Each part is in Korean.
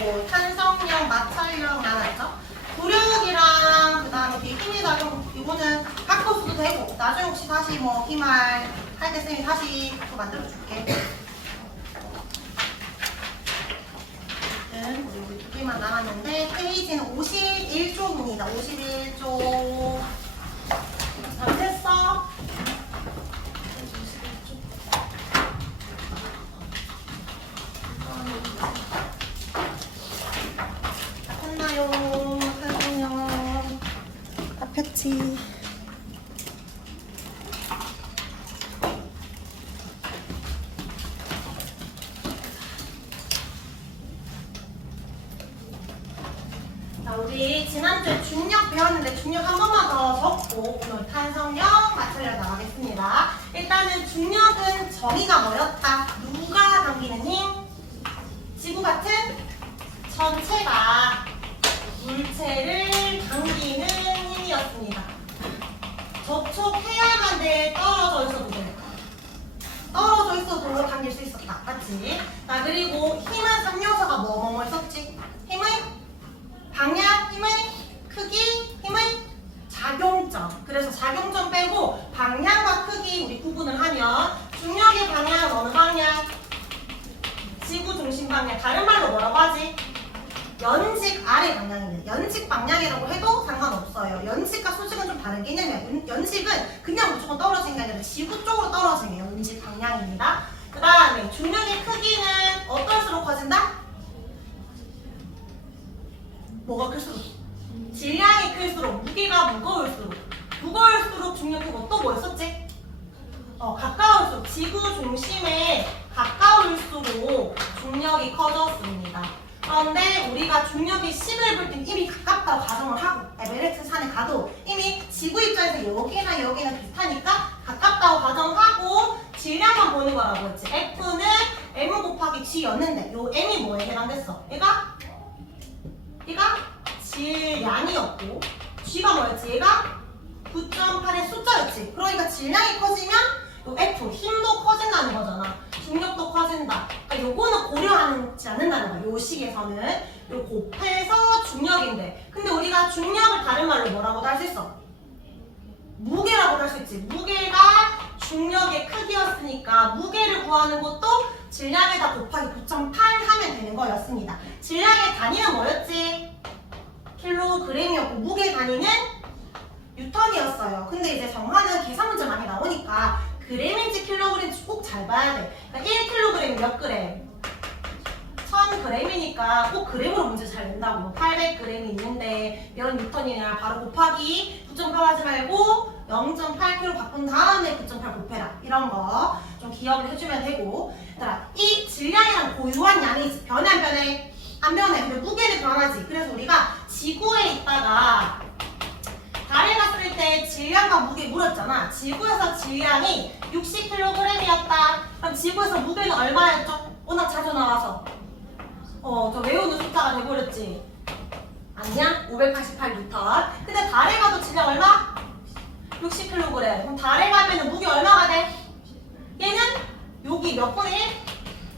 탄성력, 마찰력 나왔죠? 부력이랑 그 다음에 뒤에 힘의 작용 이거는 바꿔서도 되고 나중에 혹시 다시 뭐 힘알 할 때 쌤이 다시 또 만들어 줄게. 우리 두 개만 남았는데 페이지는 51쪽입니다. 51쪽. 잘못했어? 했나요? 탄성력 앞했지. 자, 우리 지난주에 중력 배웠는데 중력 한 번만 더 적고 오늘 탄성력 마찰력 나가겠습니다. 일단은 중력은 정의가 뭐였다? 누가 당기는 힘? 지구 같은 전체가 물체를 당기는 힘이었습니다. 접촉해야만 돼. 떨어져 있어도 돼. 떨어져 있어도 당길 수 있었다. 맞지? 자, 그리고 힘은 3요소가 뭐뭐 있었지? 힘의 방향, 힘의 크기, 힘의 작용점. 그래서 작용점 빼고 방향과 크기 우리 구분을 하면 중력의 방향은 어느 방향? 지구 중심 방향. 다른 말로 뭐라고 하지? 연식 아래 방향입니다. 연식 방향이라고 해도 상관없어요. 연식과 수직은 좀 다른 개념이에요. 연식은 그냥 무조건 떨어지는 게 아니라 지구 쪽으로 떨어지는 게 연식 방향입니다. 그 다음에 중력의 크기는 어떨수록 커진다? 뭐가 클수록? 질량이 클수록, 무게가 무거울수록 중력이 또 뭐였었지? 가까울수록, 지구 중심에 가까울수록 중력이 커졌습니다. 그런데 우리가 중력이 10을 볼 땐 이미 가깝다고 가정을 하고 에베레스트 산에 가도 이미 지구 입장에서 여기나 비슷하니까 가깝다고 가정하고 질량만 보는 거라고 했지. F는 M 곱하기 G였는데 요 M이 뭐에 해당됐어? 얘가 질량이었고 G가 뭐였지? 얘가 9.8의 숫자였지. 그러니까 질량이 커지면 요 F, 힘도 커진다는 거잖아. 중력도 커진다. 그러니까 요거는 고려하지 않는다는 거야. 요 식에서는 요 곱해서 중력인데 근데 우리가 중력을 다른 말로 뭐라고도 할 수 있어? 무게라고도 할 수 있지. 무게가 중력의 크기였으니까 무게를 구하는 것도 질량에다 곱하기 9.8 하면 되는 거였습니다. 질량의 단위는 뭐였지? 킬로그램이었고 무게 단위는 뉴턴이었어요. 근데 이제 정하는 계산 문제 많이 나오니까 그램인지 킬로그램인지 꼭 잘 봐야 돼. 그러니까 1kg이 몇 그램? 1000g이니까 꼭 그램으로 문제 잘 낸다고. 800g이 있는데 몇 뉴턴이냐 바로 곱하기 9.8 하지 말고 0.8kg 바꾼 다음에 9.8 곱해라. 이런 거 좀 기억을 해주면 되고. 얘들아, 이 질량이랑 고유한 양이 변해 안 변해? 안 변해. 근데 무게는 변하지. 그래서 우리가 지구에 있다가 달에 갔을 때 질량과 무게 물었잖아. 지구에서 질량이 60kg이었다. 그럼 지구에서 무게는 얼마였죠? 워낙 자주 나와서. 저 외우는 숫자가 돼버렸지. 아니야? 588N. 근데 달에 가도 질량 얼마? 60kg. 그럼 달에 가면 무게 얼마가 돼? 얘는 여기 몇 분의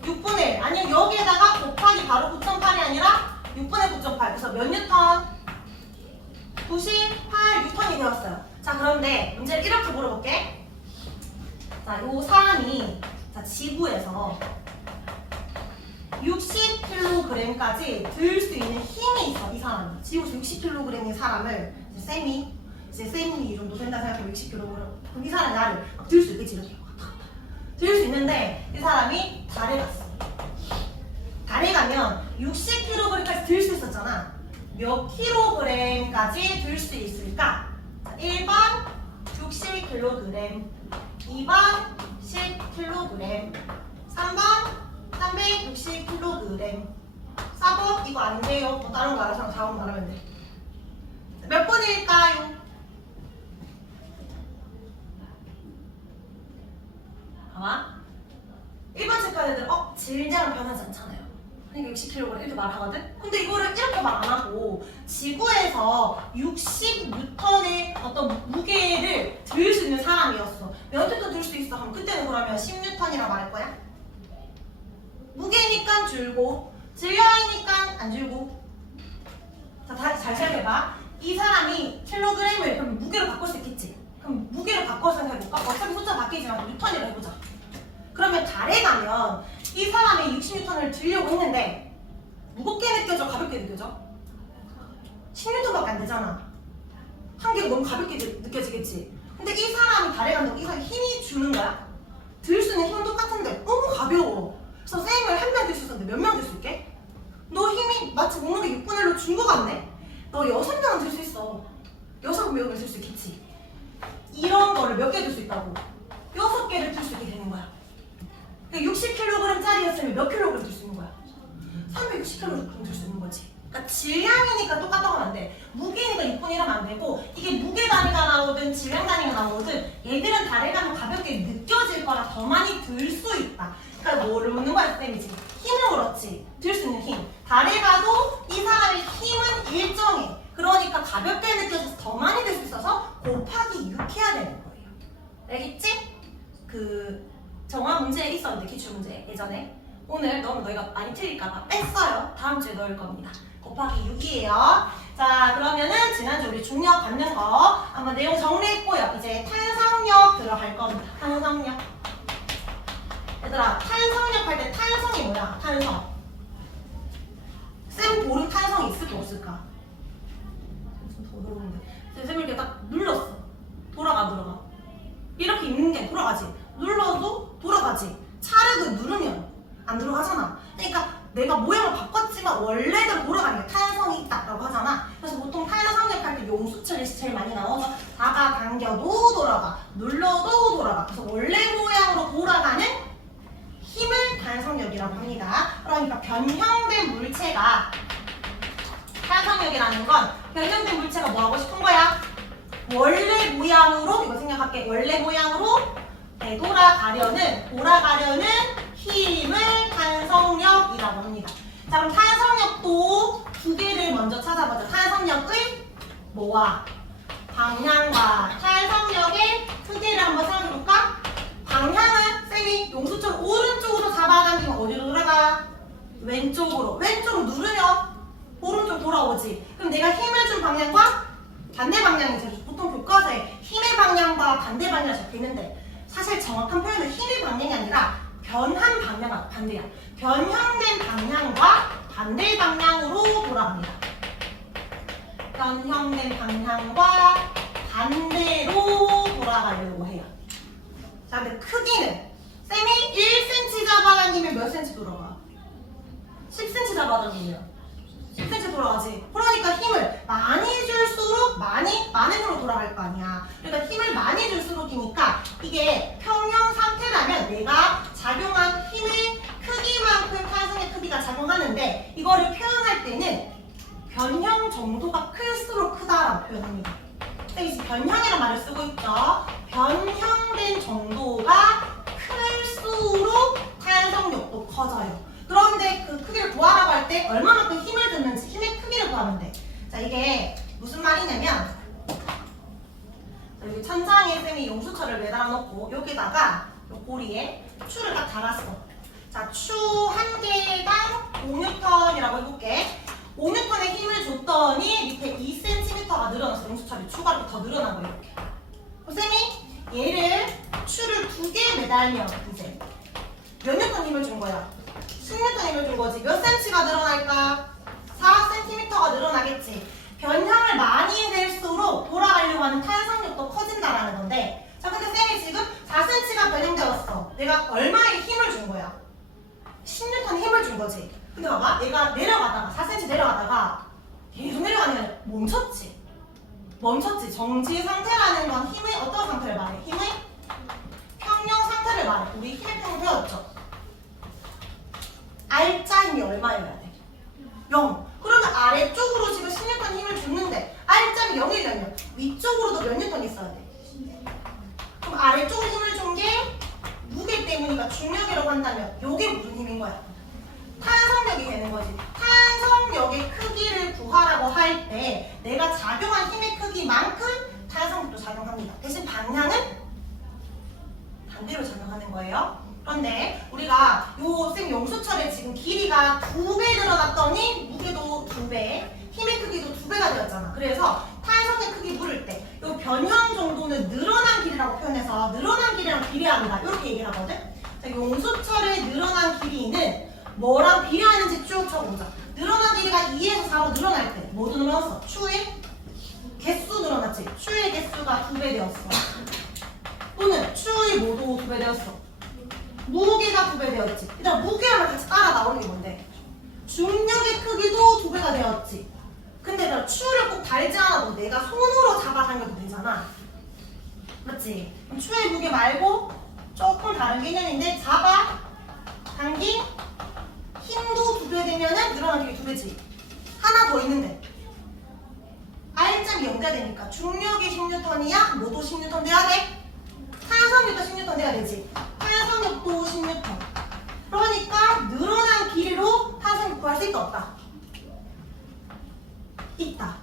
1? 6분의 1. 아니면 여기에다가 곱하기 바로 9.8이 아니라 6분의 9.8. 그래서 몇 뉴턴? 98뉴턴이 되었어요. 자, 그런데 문제를 이렇게 물어볼게. 자, 요 사람이 지구에서 60kg까지 들 수 있는 힘이 있어. 이 사람이 지구에서 60kg인 사람을 쌤이 이 정도 된다 생각하면 60kg. 그럼 이 사람이 나를 들 수 있겠지. 이렇게 들 수 있는데 이 사람이 달에 갔어. 달에 가면 60kg까지 들 수 있었잖아. 몇 킬로그램까지 들 수 있을까? 1번 60kg, 2번 10kg, 3번 360kg, 4번 이거 안 돼요. 뭐 다른 거 알아서 4번 말하면 돼. 몇 번일까요? 봐봐. 1번 체크한 애들 질량은 변하지 않잖아요. 그러니까 60kg 이렇게 말하거든? 근데 이거를 이렇게 말 안 하고 지구에서 60N의 어떤 무게를 들 수 있는 사람이었어. 몇 N도 들 수 있어. 그럼 그때는 그러면 10N이라고 말할 거야? 무게니까 줄고 질량이니까 안 줄고. 자, 다시 잘 생각해봐. 이 사람이 킬로그램을 그럼 무게로 바꿀 수 있겠지? 그럼 무게로 바꿔서 생각해볼까? 어차피 숫자 바뀌지만 뉴턴이라고 해보자. 그러면 달에 가면 이 사람이 60뉴턴을 들려고 했는데 무겁게 느껴져? 가볍게 느껴져? 10뉴턴밖에 안 되잖아. 한 개가 너무 가볍게 느껴지겠지? 근데 이 사람이 달에 간다고 이 사람이 힘이 주는 거야? 들 수 있는 힘은 똑같은데 너무 가벼워. 그래서 쌤을 한 명 들 수 있었는데 몇 명 들 수 있게? 너 힘이 마치 몸무게 6분의 1로 준 거 같네? 너 6명은 들 수 있어. 6명은 들 수 있겠지? 이런 거를 몇 개 들 수 있다고? 6개를 들 수 있게 되는 거야. 60kg짜리였으면 몇 kg 들 수 있는 거야? 360kg 들 수 있는 거지. 그러니까 질량이니까 똑같다고 하면 안 돼. 무게니까 6분의 1 하면 안 되고 이게 무게 단위가 나오든 질량 단위가 나오든 얘들은 달에 가면 가볍게 느껴질 거라 더 많이 들 수 있다. 그러니까 뭐를 묻는 거야 쌤이지? 힘을 그렇지. 들 수 있는 힘. 달에 가도 이 사람의 힘은 일정해. 그러니까 가볍게 느껴져서 더 많이 들 수 있어서 곱하기 6 해야 되는 거예요. 알겠지? 그 정화 문제 있었는데 기출 문제 예전에 오늘 너무 너희가 많이 틀릴까봐 뺐어요. 다음 주에 넣을 겁니다. 곱하기 6이에요. 자 그러면은 지난주 우리 중력 받는 거 한번 내용 정리했고요. 이제 탄성력 들어갈 겁니다. 탄성력. 얘들아 탄성력 할 때 탄성이 뭐야? 탄성. 쌤 볼은 탄성이 있을까 없을까? 무슨 더 들어오는데 쌤을 이렇게 딱 눌렀어. 돌아가. 이렇게 있는 게 돌아가지. 눌러도 돌아가지. 차르고 누르면 안 들어가잖아. 그러니까 내가 모양을 바꿨지만 원래대로 돌아가는 게 탄성이 있다라고 하잖아. 그래서 보통 탄성력 할 때 용수철이 제일 많이 나와서 잡아당겨도 돌아가, 눌러도 돌아가. 그래서 원래 모양으로 돌아가는 힘을 탄성력이라고 합니다. 그러니까 변형된 물체가 탄성력이라는 건 변형된 물체가 뭐 하고 싶은 거야? 원래 모양으로 이거 생각할게. 원래 모양으로 돌아가려는 힘을 탄성력이라고 합니다. 자 그럼 탄성력도 두 개를 먼저 찾아보자. 탄성력의 뭐와 방향과 탄성력의 크기를 한번 생각해볼까? 방향은 쌤이 용수철 오른쪽으로 잡아당기면 어디로 돌아가? 왼쪽으로 누르면 오른쪽 돌아오지. 그럼 내가 힘을 준 방향과 반대 방향이지. 보통 교과서에 힘의 방향과 반대 방향이 적혀있는데 사실 정확한 표현은 힘의 방향이 아니라 변한 방향과 반대야. 변형된 방향과 반대 방향으로 돌아갑니다. 변형된 방향과 반대로 돌아가려고 해요. 자, 근데 크기는 쌤이 1cm 잡아당기면 몇 cm 돌아가? 10cm 잡아당기면 10cm 돌아가지. 그러니까 힘을 많이 줄수록 많은 힘으로 돌아갈 거 아니야. 그러니까 힘을 많이 줄수록이니까 이게 평형 상태라면 내가 작용한 힘의 크기만큼 탄성의 크기가 작용하는데 이거를 표현할 때는 변형 정도가 클수록 크다라고 표현합니다. 여기 변형이라는 말을 쓰고 있죠. 변형된 정도가 클수록 탄성력도 커져요. 그런데 그 크기를 구하라고 할 때 얼마만큼 힘을 줬는지 힘의 크기를 구하면 돼. 자 이게 무슨 말이냐면 여기 천장에 쌤이 용수철을 매달아 놓고 여기다가 요 고리에 추를 딱 달았어. 자 추 한 개당 5N이라고 해볼게. 5N의 힘을 줬더니 밑에 2cm가 늘어났어. 용수철이 추가 이렇게 더 늘어난 거야 이렇게. 쌤이 얘를 추를 2개 매달면 이제 몇 N 힘을 준 거야? 10N 힘을 준 거지. 몇 cm가 늘어날까? 4cm가 늘어나겠지. 변형을 많이 낼수록 돌아가려고 하는 탄성력도 커진다라는 건데 자 근데 쌤이 지금 4cm가 변형되었어. 내가 얼마의 힘을 준 거야? 10N 힘을 준 거지. 근데 봐봐 내가 내려가다가 4cm 내려가다가 계속 내려가면 멈췄지. 정지 상태라는 건 힘의 어떤 상태를 말해? 힘의 평형 상태를 말해. 우리 힘의 평형 배웠죠? R자 힘이 얼마여야 돼? 0. 그러면 아래쪽으로 지금 10N 힘을 줬는데 R자는 0이려면 위쪽으로도 몇 N 있어야 돼? 그럼 아래쪽으로 힘을 준 게 무게 때문이니까 중력이라고 한다면 이게 무슨 힘인 거야? 탄성력이 되는 거지. 탄성력의 크기를 구하라고 할 때 내가 작용한 힘의 크기만큼 탄성력도 작용합니다. 대신 방향은 반대로 작용하는 거예요. 그런데 우리가 쌤 용수철의 지금 길이가 2배 늘어났더니 무게도 2배, 힘의 크기도 2배가 되었잖아. 그래서 탄성의 크기 물을 때 이 변형 정도는 늘어난 길이라고 표현해서 늘어난 길이랑 비례한다 이렇게 얘기를 하거든. 자, 용수철의 늘어난 길이는 뭐랑 비례하는지 쭉 쳐보자. 늘어난 길이가 2에서 4로 늘어날 때 뭐도 늘어났어? 추의 개수 늘어났지? 추의 개수가 2배 되었어. 또는 추의 뭐도 2배 되었어. 무게가 2배 되었지. 일단 무게랑 같이 따라 나오는 게 뭔데? 중력의 크기도 2배가 되었지. 근데 나 추를 꼭 달지 않아도 내가 손으로 잡아당겨도 되잖아. 맞지? 그럼 추의 무게 말고 조금 다른 개념인데 잡아 당긴 힘도 2배 되면은 늘어난 길이 2배지. 하나 더 있는데 R점이 연결되니까 중력이 10N이야? 뭐도 10N 돼야 돼? 탄성력도 10N 돼야 되지. 탄성력도 10N. 그러니까 늘어난 길이로 탄성력 구할 수 있다 없다? 있다.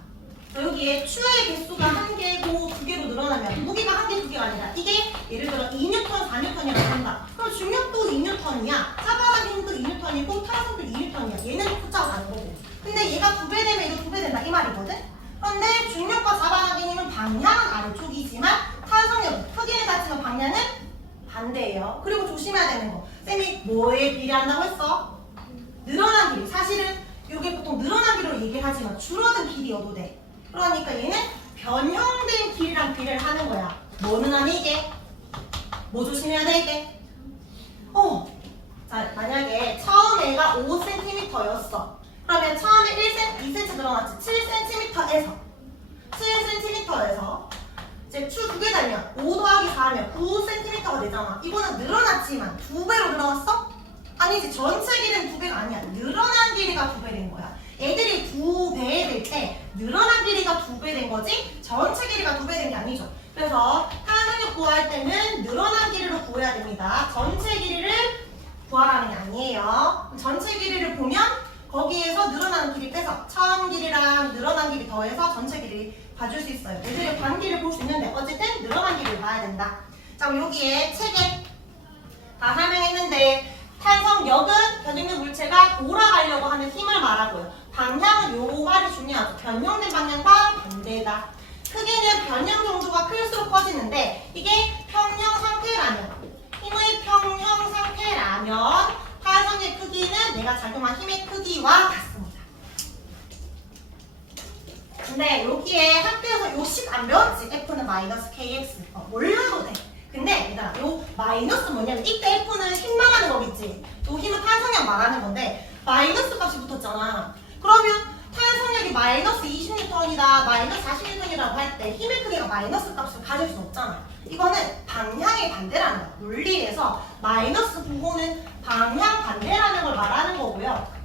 여기에 추의 개수가 1개고 2개로 늘어나면 무게가 1개, 2개가 아니라 이게 예를 들어 2N, 4N이라고 한다. 그럼 중력도 2N이야. 잡아당 힘도 2N이고 탄성도 2N이야. 얘는 숫자가 다른 거고. 근데 얘가 2배 되면 이거 2배 된다 이 말이거든. 그런데 중력과 잡아당긴 힘은 방향은 아래쪽이지만 탄성력, 크기는 같지만 방향은 반대예요. 그리고 조심해야 되는 거. 쌤이 뭐에 비례한다고 했어? 늘어난 길이. 사실은 이게 보통 늘어난 길이로 얘기를 하지만 줄어든 길이여도 돼. 그러니까 얘는 변형된 길이랑 비례를 하는 거야. 뭐는 아니 이게? 뭐 조심해야 돼 이게? 자 만약에 처음 애가 5cm였어. 그러면 처음에 1cm, 2cm 늘어났지. 7cm에서 7cm에서 이제 추 2개 달면 5 더하기 4하면 9cm가 되잖아. 이거는 늘어났지만 2배로 늘어났어? 아니지. 전체 길이는 2배가 아니야. 늘어난 길이가 2배 된 거야. 애들이 2배 될 때 늘어난 길이가 2배 된 거지 전체 길이가 2배 된 게 아니죠. 그래서 탄성력 구할 때는 늘어난 길이로 구해야 됩니다. 전체 길이를 구하라는 게 아니에요. 전체 길이를 보면 거기에서 늘어나는 길이 빼서 처음 길이랑 늘어난 길이 더해서 전체 길이 봐줄 수 있어요. 애들이 반길을 볼 수 있는데 어쨌든 늘어난 길이를 봐야 된다. 자 그럼 여기에 책에 다 설명했는데 탄성력은 변형된 물체가 돌아가려고 하는 힘을 말하고요. 방향은 요 말이 중요하죠. 변형된 방향과 반대다. 크기는 변형 정도가 클수록 커지는데 이게 평형 상태라면 힘의 평형 상태라면 탄성의 크기는 내가 작용한 힘의 크기와 같습니다. 근데 여기에 학교에서 요 식 안 배웠지? F는 마이너스 KX 몰라도 돼. 근데 얘들아 요 마이너스 뭐냐면 이때 F는 힘 말하는 거겠지. 요 힘은 탄성력 말하는 건데 마이너스 값이 붙었잖아. 그러면 탄성력이 마이너스 20N이다 마이너스 40N이라고 할 때 힘의 크기가 마이너스 값을 가질 수 없잖아. 이거는 방향의 반대라는 거야. 논리에서 마이너스 부호는 방향 반대라는 걸 말하는 거고요.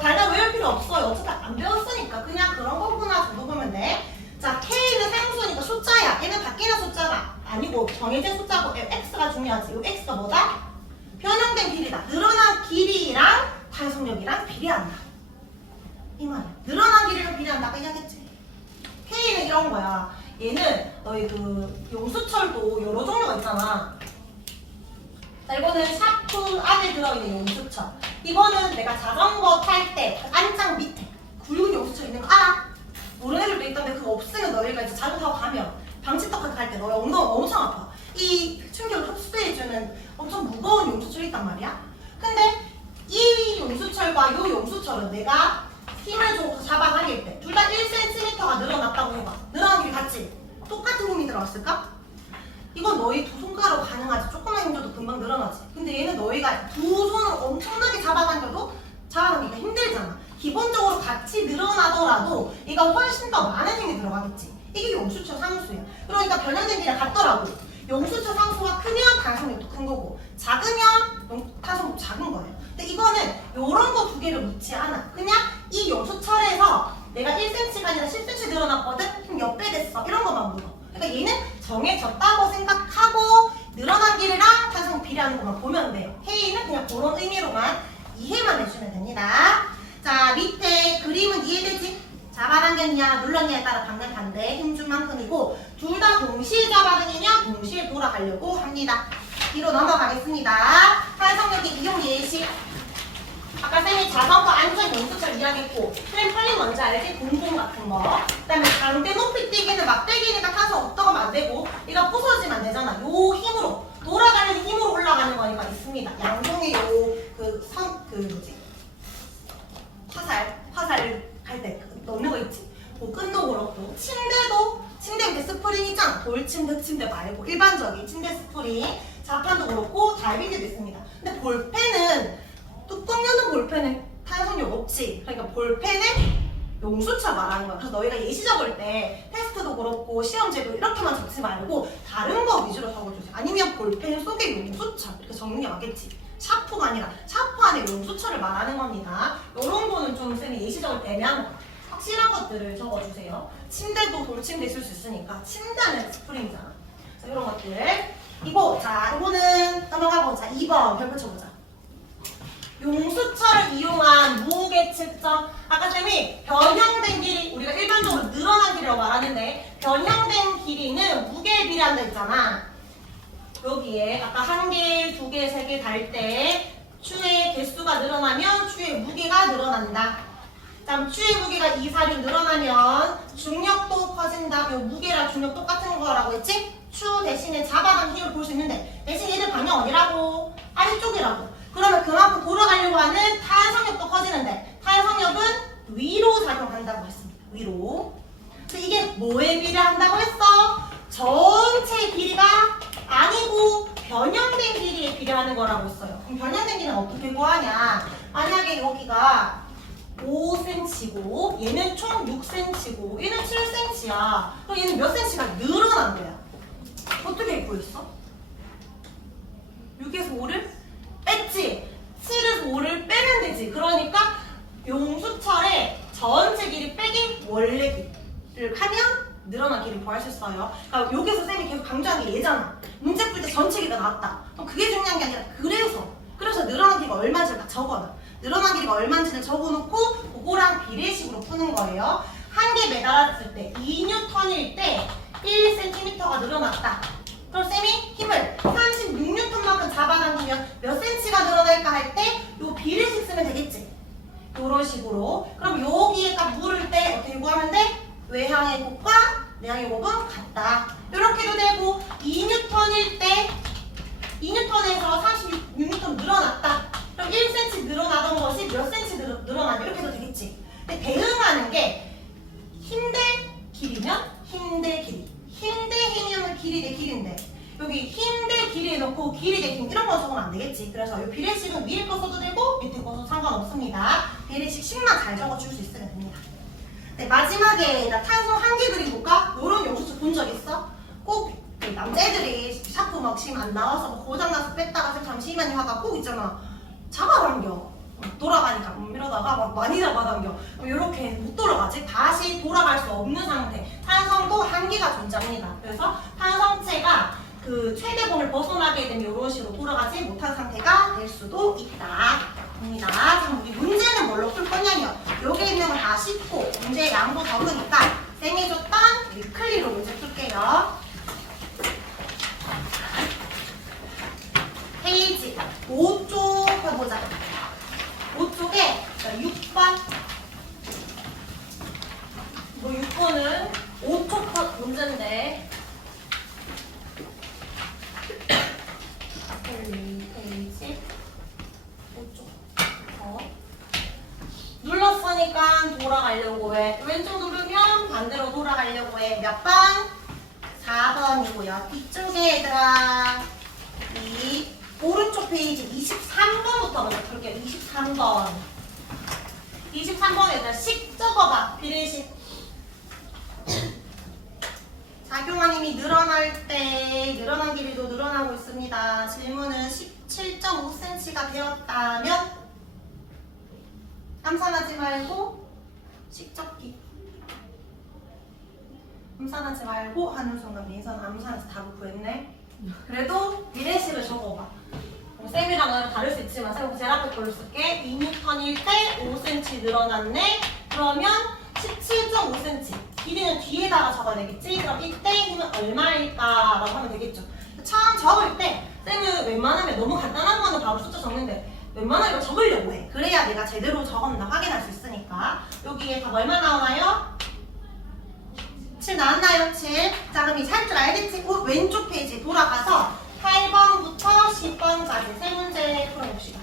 달달 외울 필요 없어요. 어차피 안 배웠으니까 그냥 그런 거구나 정도 보면 돼. 자 K는 상수니까 숫자야. 얘는 바뀌는 숫자가 아니고 정해진 숫자고 X가 중요하지. 이 X가 뭐다? 변형된 길이다. 늘어난 길이랑 탄성력이랑 비례한다. 이 말이야. 늘어난 길이랑 비례한다고 얘기하겠지. K는 이런 거야. 얘는 너희 그 용수철도 여러 종류가 있잖아. 자 이거는 샤프 안에 들어있는 용수철. 이거는 내가 자전거 탈 때 안장 밑에 굵은 용수철 있는 거 알아? 모르는 애들도 있던데 그거 없으면 너희가 이제 자전거 타고 가면 방치턱 갈 때 너희 엉덩이 엄청 아파. 이 충격을 흡수해주는 엄청 무거운 용수철이 있단 말이야. 근데 이 용수철과 이 용수철은 내가 힘을 줘서 잡아당길 때 둘 다 1cm가 늘어났다고 해봐. 늘어난 길이 같지? 똑같은 힘이 들어갔을까? 이건 너희 두 손가락으로 가능하지. 조금만 힘 줘도 금방 늘어나지. 근데 얘는 너희가 두 손으로 엄청나게 잡아당겨도 잡아당기기가 힘들잖아. 기본적으로 같이 늘어나더라도 얘가 훨씬 더 많은 힘이 들어가겠지. 이게 용수철 상수야. 그러니까 변형된 길이랑 같더라고. 용수철 상수가 크면 탄성력도 큰 거고 작으면 탄성력도 작은 거예요. 근데 이거는 요런 거 두 개를 묻지 않아. 그냥 이 용수철에서 내가 1cm가 아니라 10cm 늘어났거든? 그럼 몇 배 됐어? 이런 것만 물어. 그러니까 얘는 정해졌다고 생각하고 늘어난 길이랑 탄성 비례하는 것만 보면 돼요. K는 그냥 그런 의미로만 이해만 해주면 됩니다. 자 밑에 그림은 이해되지? 잡아당겼냐 눌렀냐에 따라 방향 반대 힘 준 만큼이고 둘 다 동시에 잡아당기면 동시에 돌아가려고 합니다. 뒤로 넘어가겠습니다. 탄성력의 이용 예시. 아까 쌤이 자전거 안전 용수철 이야기했고 트램펄린 뭔지 알지? 공공 같은 거. 그다음에 강대 높이 뛰기는 막대기니까 타서 없다고 안 되고 얘가 부서지면 안 되잖아. 요 힘으로 돌아가는 힘으로 올라가는 거니까 있습니다. 양손에 뭐지? 화살 할 때 넣는 거 있지? 그 끈도 그렇고 침대 밑에 스프링 있잖아. 돌침대 말고 일반적인 침대 스프링. 자판도 그렇고 다이빙도 있습니다. 근데 볼펜은 뚜껑 여는 볼펜은 탄성력 없지. 그러니까 볼펜은 용수철 말하는 거야. 그래서 너희가 예시 적을 때 테스트도 그렇고 시험제도 이렇게만 적지 말고 다른 거 위주로 적어주세요. 아니면 볼펜 속에 용수철 이렇게 적는 게 맞겠지. 샤프가 아니라 샤프 안에 용수철을 말하는 겁니다. 이런 거는 좀 쌤이 예시 적을 때 애매한 거 확실한 것들을 적어주세요. 침대도 돌침대 있을 수 있으니까 침대 안에 스프링이잖아. 자, 이런 것들. 이거는 넘어가보자. 2번 별표 쳐보자. 용수철을 이용한 무게 측정. 아까 쌤이 변형된 길이 우리가 일반적으로 늘어난 길이라고 말하는데 변형된 길이는 무게에 비례한다 했잖아. 여기에 아까 1개, 2개, 3개 달 때 추의 개수가 늘어나면 추의 무게가 늘어난다. 다음 추의 무게가 2, 4, 6 늘어나면 중력도 커진다. 요 무게랑 중력 똑같은 거라고 했지? 추 대신에 잡아간 힘을 볼 수 있는데 대신 얘들 방향 어디라고? 아래쪽이라고. 그러면 그만큼 돌아가려고 하는 탄성력도 커지는데 탄성력은 위로 작용한다고 했습니다. 위로. 근데 이게 뭐에 비례한다고 했어? 전체 길이가 아니고 변형된 길이에 비례하는 거라고 했어요. 그럼 변형된 길이는 어떻게 구하냐? 만약에 여기가 5cm고 얘는 총 6cm고 얘는 7cm야. 그럼 얘는 몇 cm가 늘어난 거야. 어떻게 구했어? 6에서 5를 뺐지? 7에서 5를 빼면 되지. 그러니까 용수철의 전체 길이 빼기 원래 길이를 하면 늘어난 길이를 구할 수 있어요. 그러니까 여기서 쌤이 계속 강조한 게 얘잖아. 문제 풀 때 전체 길이가 나왔다. 그럼 그게 중요한 게 아니라 그래서 늘어난 길이가 얼마인지를 딱 적어놔. 늘어난 길이가 얼마인지를 적어놓고 그거랑 비례식으로 푸는 거예요. 한 개 매달았을 때 2N일 때 1cm가 늘어났다. 그럼 쌤이 힘을 36N만큼 잡아당기면 몇 cm가 늘어날까 할 때 요 비례식 쓰면 되겠지. 요런 식으로. 그럼 여기에다 물을 때 어떻게 구하면 돼? 외향의 곱과 내향의 곱은 같다. 이렇게도 되고 2N일 때 2N에서 36N 늘어났다. 그럼 1cm 늘어나던 것이 몇 cm 늘어나냐 이렇게 해도 되겠지. 근데 대응하는 게 힘 대 길이면 힘 대 길이. 힘 대 힘이면 길이 대 길인데 여기 힘 대 길이에 넣고 길이 대 힘 이런 거 적으면 안 되겠지. 그래서 이 비례식은 위에 거 써도 되고 밑에 거 써도 상관없습니다. 비례식 식만 잘 적어줄 수 있으면 됩니다. 네, 마지막에 나 탄성 한 개 그려볼까? 요런 용수철 본 적 있어? 꼭 남자애들이 샤프 막 지금 안 나와서 뭐 고장나서 뺐다가 잠시만요 하다가 꼭 있잖아. 잡아당겨. 돌아가니까 이러다가 막 많이 잡아당겨. 이렇게 못 돌아가지. 다시 돌아갈 수 없는 상태. 탄성도 한계가 존재합니다. 그래서 탄성체가 그 최대봉을 벗어나게 되면 이런 식으로 돌아가지 못한 상태가 될 수도 있다. 입니다. 그럼 우리 문제는 뭘로 풀 거냐면 여기 있는 거 다 쉽고 문제의 양도 적으니까 쌤이 줬던 위클리로 문제 풀게요. 페이지 5쪽 해보자. 5쪽에 6번 6번은 5쪽 문제인데 페이지 5쪽 눌렀으니까 돌아가려고 해. 왼쪽 누르면 반대로 돌아가려고 해. 몇 번? 4번이고요. 뒤쪽에 얘들아 이 오른쪽 페이지 23번부터 먼저 볼게요. 23번. 23번에다 식 적어봐. 비례식. 작용한 힘이 늘어날 때 늘어난 길이도 늘어나고 있습니다. 질문은 17.5cm가 되었다면 암산하지 말고 식 적기. 암산하지 말고 하는 순간 민선 암산해서 답을 구했네. 그래도 비례식을 적어봐. 쌤이랑 나랑 다를 수 있지만 쌤은 제일 앞에 걸로 쓸게. 2N일 때 5cm 늘어났네. 그러면 17.5cm. 길이는 뒤에다가 적어야 되겠지? 그럼 이때 힘은 얼마일까? 라고 하면 되겠죠. 처음 적을 때 쌤은 웬만하면 너무 간단한 거는 바로 숫자 적는데 웬만하면 적으려고 해. 그래야 내가 제대로 적었나 확인할 수 있으니까. 여기에 답 얼마 나오나요? 7 나왔나요? 7. 자, 그럼 이제 할 줄 알겠지? 왼쪽 페이지 돌아가서 8번부터 10번까지 세 문제 풀어봅시다.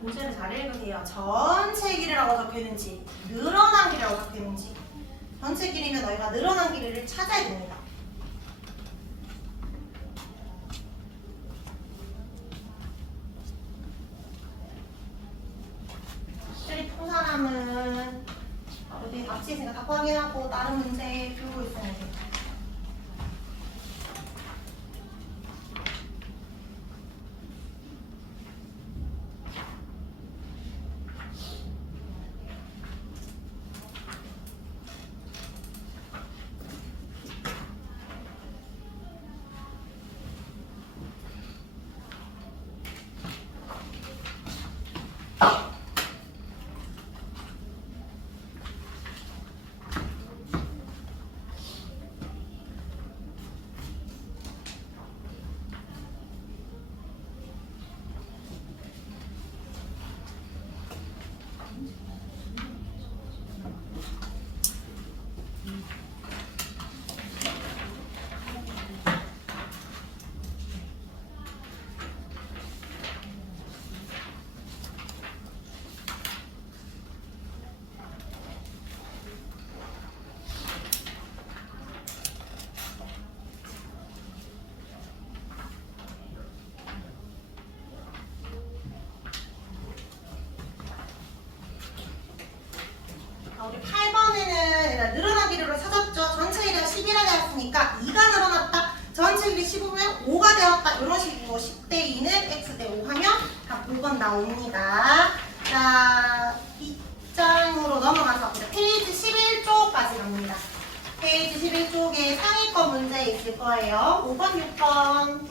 문제를 잘 읽으세요. 전체 길이라고 적혀있는지 늘어난 길이라고 적혀있는지. 전체 길이면 너희가 늘어난 길이를 찾아야 됩니다. 실이 푼 사람은 어디 답지 있으니까 답 확인하고 다른 문제 풀고 있어야 돼요. 우리 8번에는 늘어난 길이로 찾았죠. 전체 길이가 11이 되었으니까 2가 늘어났다. 전체 길이 15면 5가 되었다. 이런 식으로 10대 2는 x 대 5 하면 답 5번 나옵니다. 자, 2장으로 넘어가서 페이지 11쪽까지 갑니다. 페이지 11쪽에 상위권 문제 있을 거예요. 5번, 6번.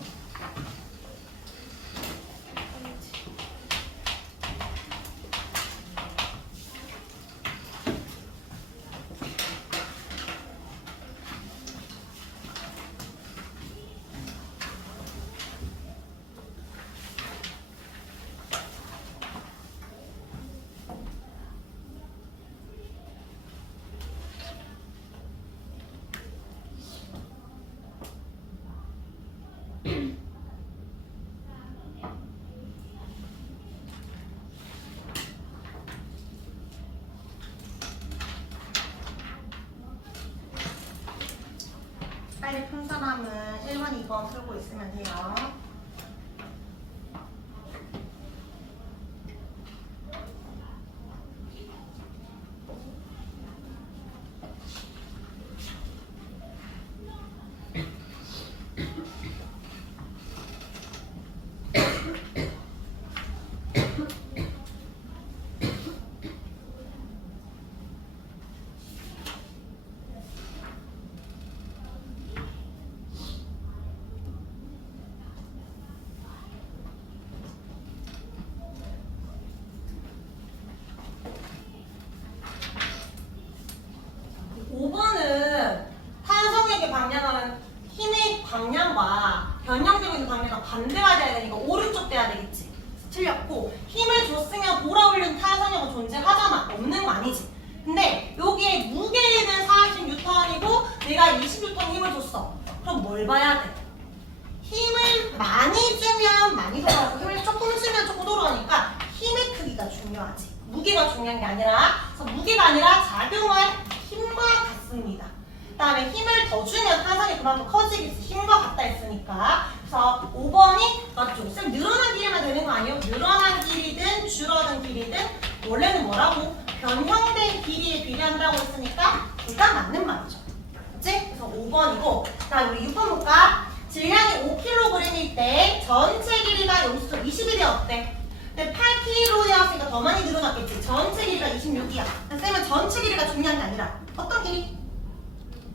빨리 푼 사람은 1번, 2번 풀고 있으면 돼요. 변형되고 있는 방향과 반대가 돼야 되니까 오른쪽 돼야 되겠지. 틀렸고 힘을 줬으면 돌아올리는 타선형은 존재하잖아. 없는 거 아니지. 근데 여기에 무게는 40N이고 내가 20N 힘을 줬어. 그럼 뭘 봐야 돼? 힘을 많이 주면 많이 돌아가고 힘을 조금 주면 조금 돌아가니까 힘의 크기가 중요하지. 무게가 중요한 게 아니라, 그래서 무게가 아니라 작용할 힘과 같습니다. 그 다음에 힘을 더 주면 타선이 그만큼 커지겠지. 힘과 같다 했으니까. 그래서 5번이 맞죠? 쌤 늘어난 길이만 되는 거 아니에요? 늘어난 길이든 줄어든 길이든 원래는 뭐라고? 변형된 길이에 비례한다고 했으니까 둘 다 맞는 말이죠. 그치? 그래서 5번이고, 자 우리 6번 볼까? 질량이 5kg일 때 전체 길이가 여기서 20이 되었대. 근데 8kg였으니까 더 많이 늘어났겠지. 전체 길이가 26이야. 쌤은 전체 길이가 중요한 게 아니라 어떤 길이?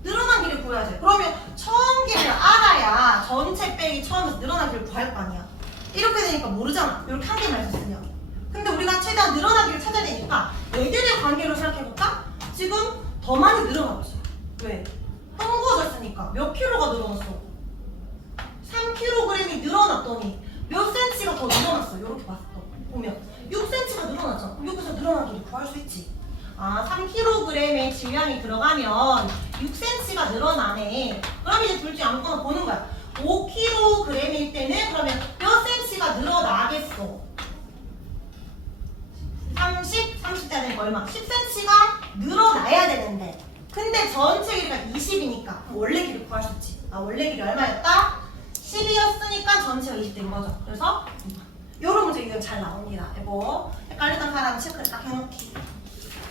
늘어난 길을 구해야지. 그러면 처음 길을 알아야 전체 빼기 처음에서 늘어난 길을 구할 거 아니야. 이렇게 되니까 모르잖아. 이렇게 한 개만 있었으면. 근데 우리가 최대한 늘어난 길을 찾아야 되니까 얘들의 관계로 생각해볼까? 지금 더 많이 늘어나고 있어. 왜? 헝구어졌으니까. 몇 킬로가 늘어났어? 3kg이 늘어났더니 몇 cm가 더 늘어났어. 이렇게 봤어. 보면 6cm가 늘어났잖아. 여기서 늘어난 길을 구할 수 있지. 아, 3kg의 질량이 들어가면 6cm가 늘어나네. 그럼 이제 둘 중에 아무거나 보는 거야. 5kg일 때는 그러면 몇 cm가 늘어나겠어? 30 돼야 되니까 얼마? 10cm가 늘어나야 되는데. 근데 전체 길이가 20이니까 원래 길이 구할 수 있지. 아, 원래 길이 얼마였다? 10이었으니까 전체가 20 된 거죠. 그래서 요런 문제 이거 잘 나옵니다. 이거 헷갈렸던 사람 체크를 딱 해놓기.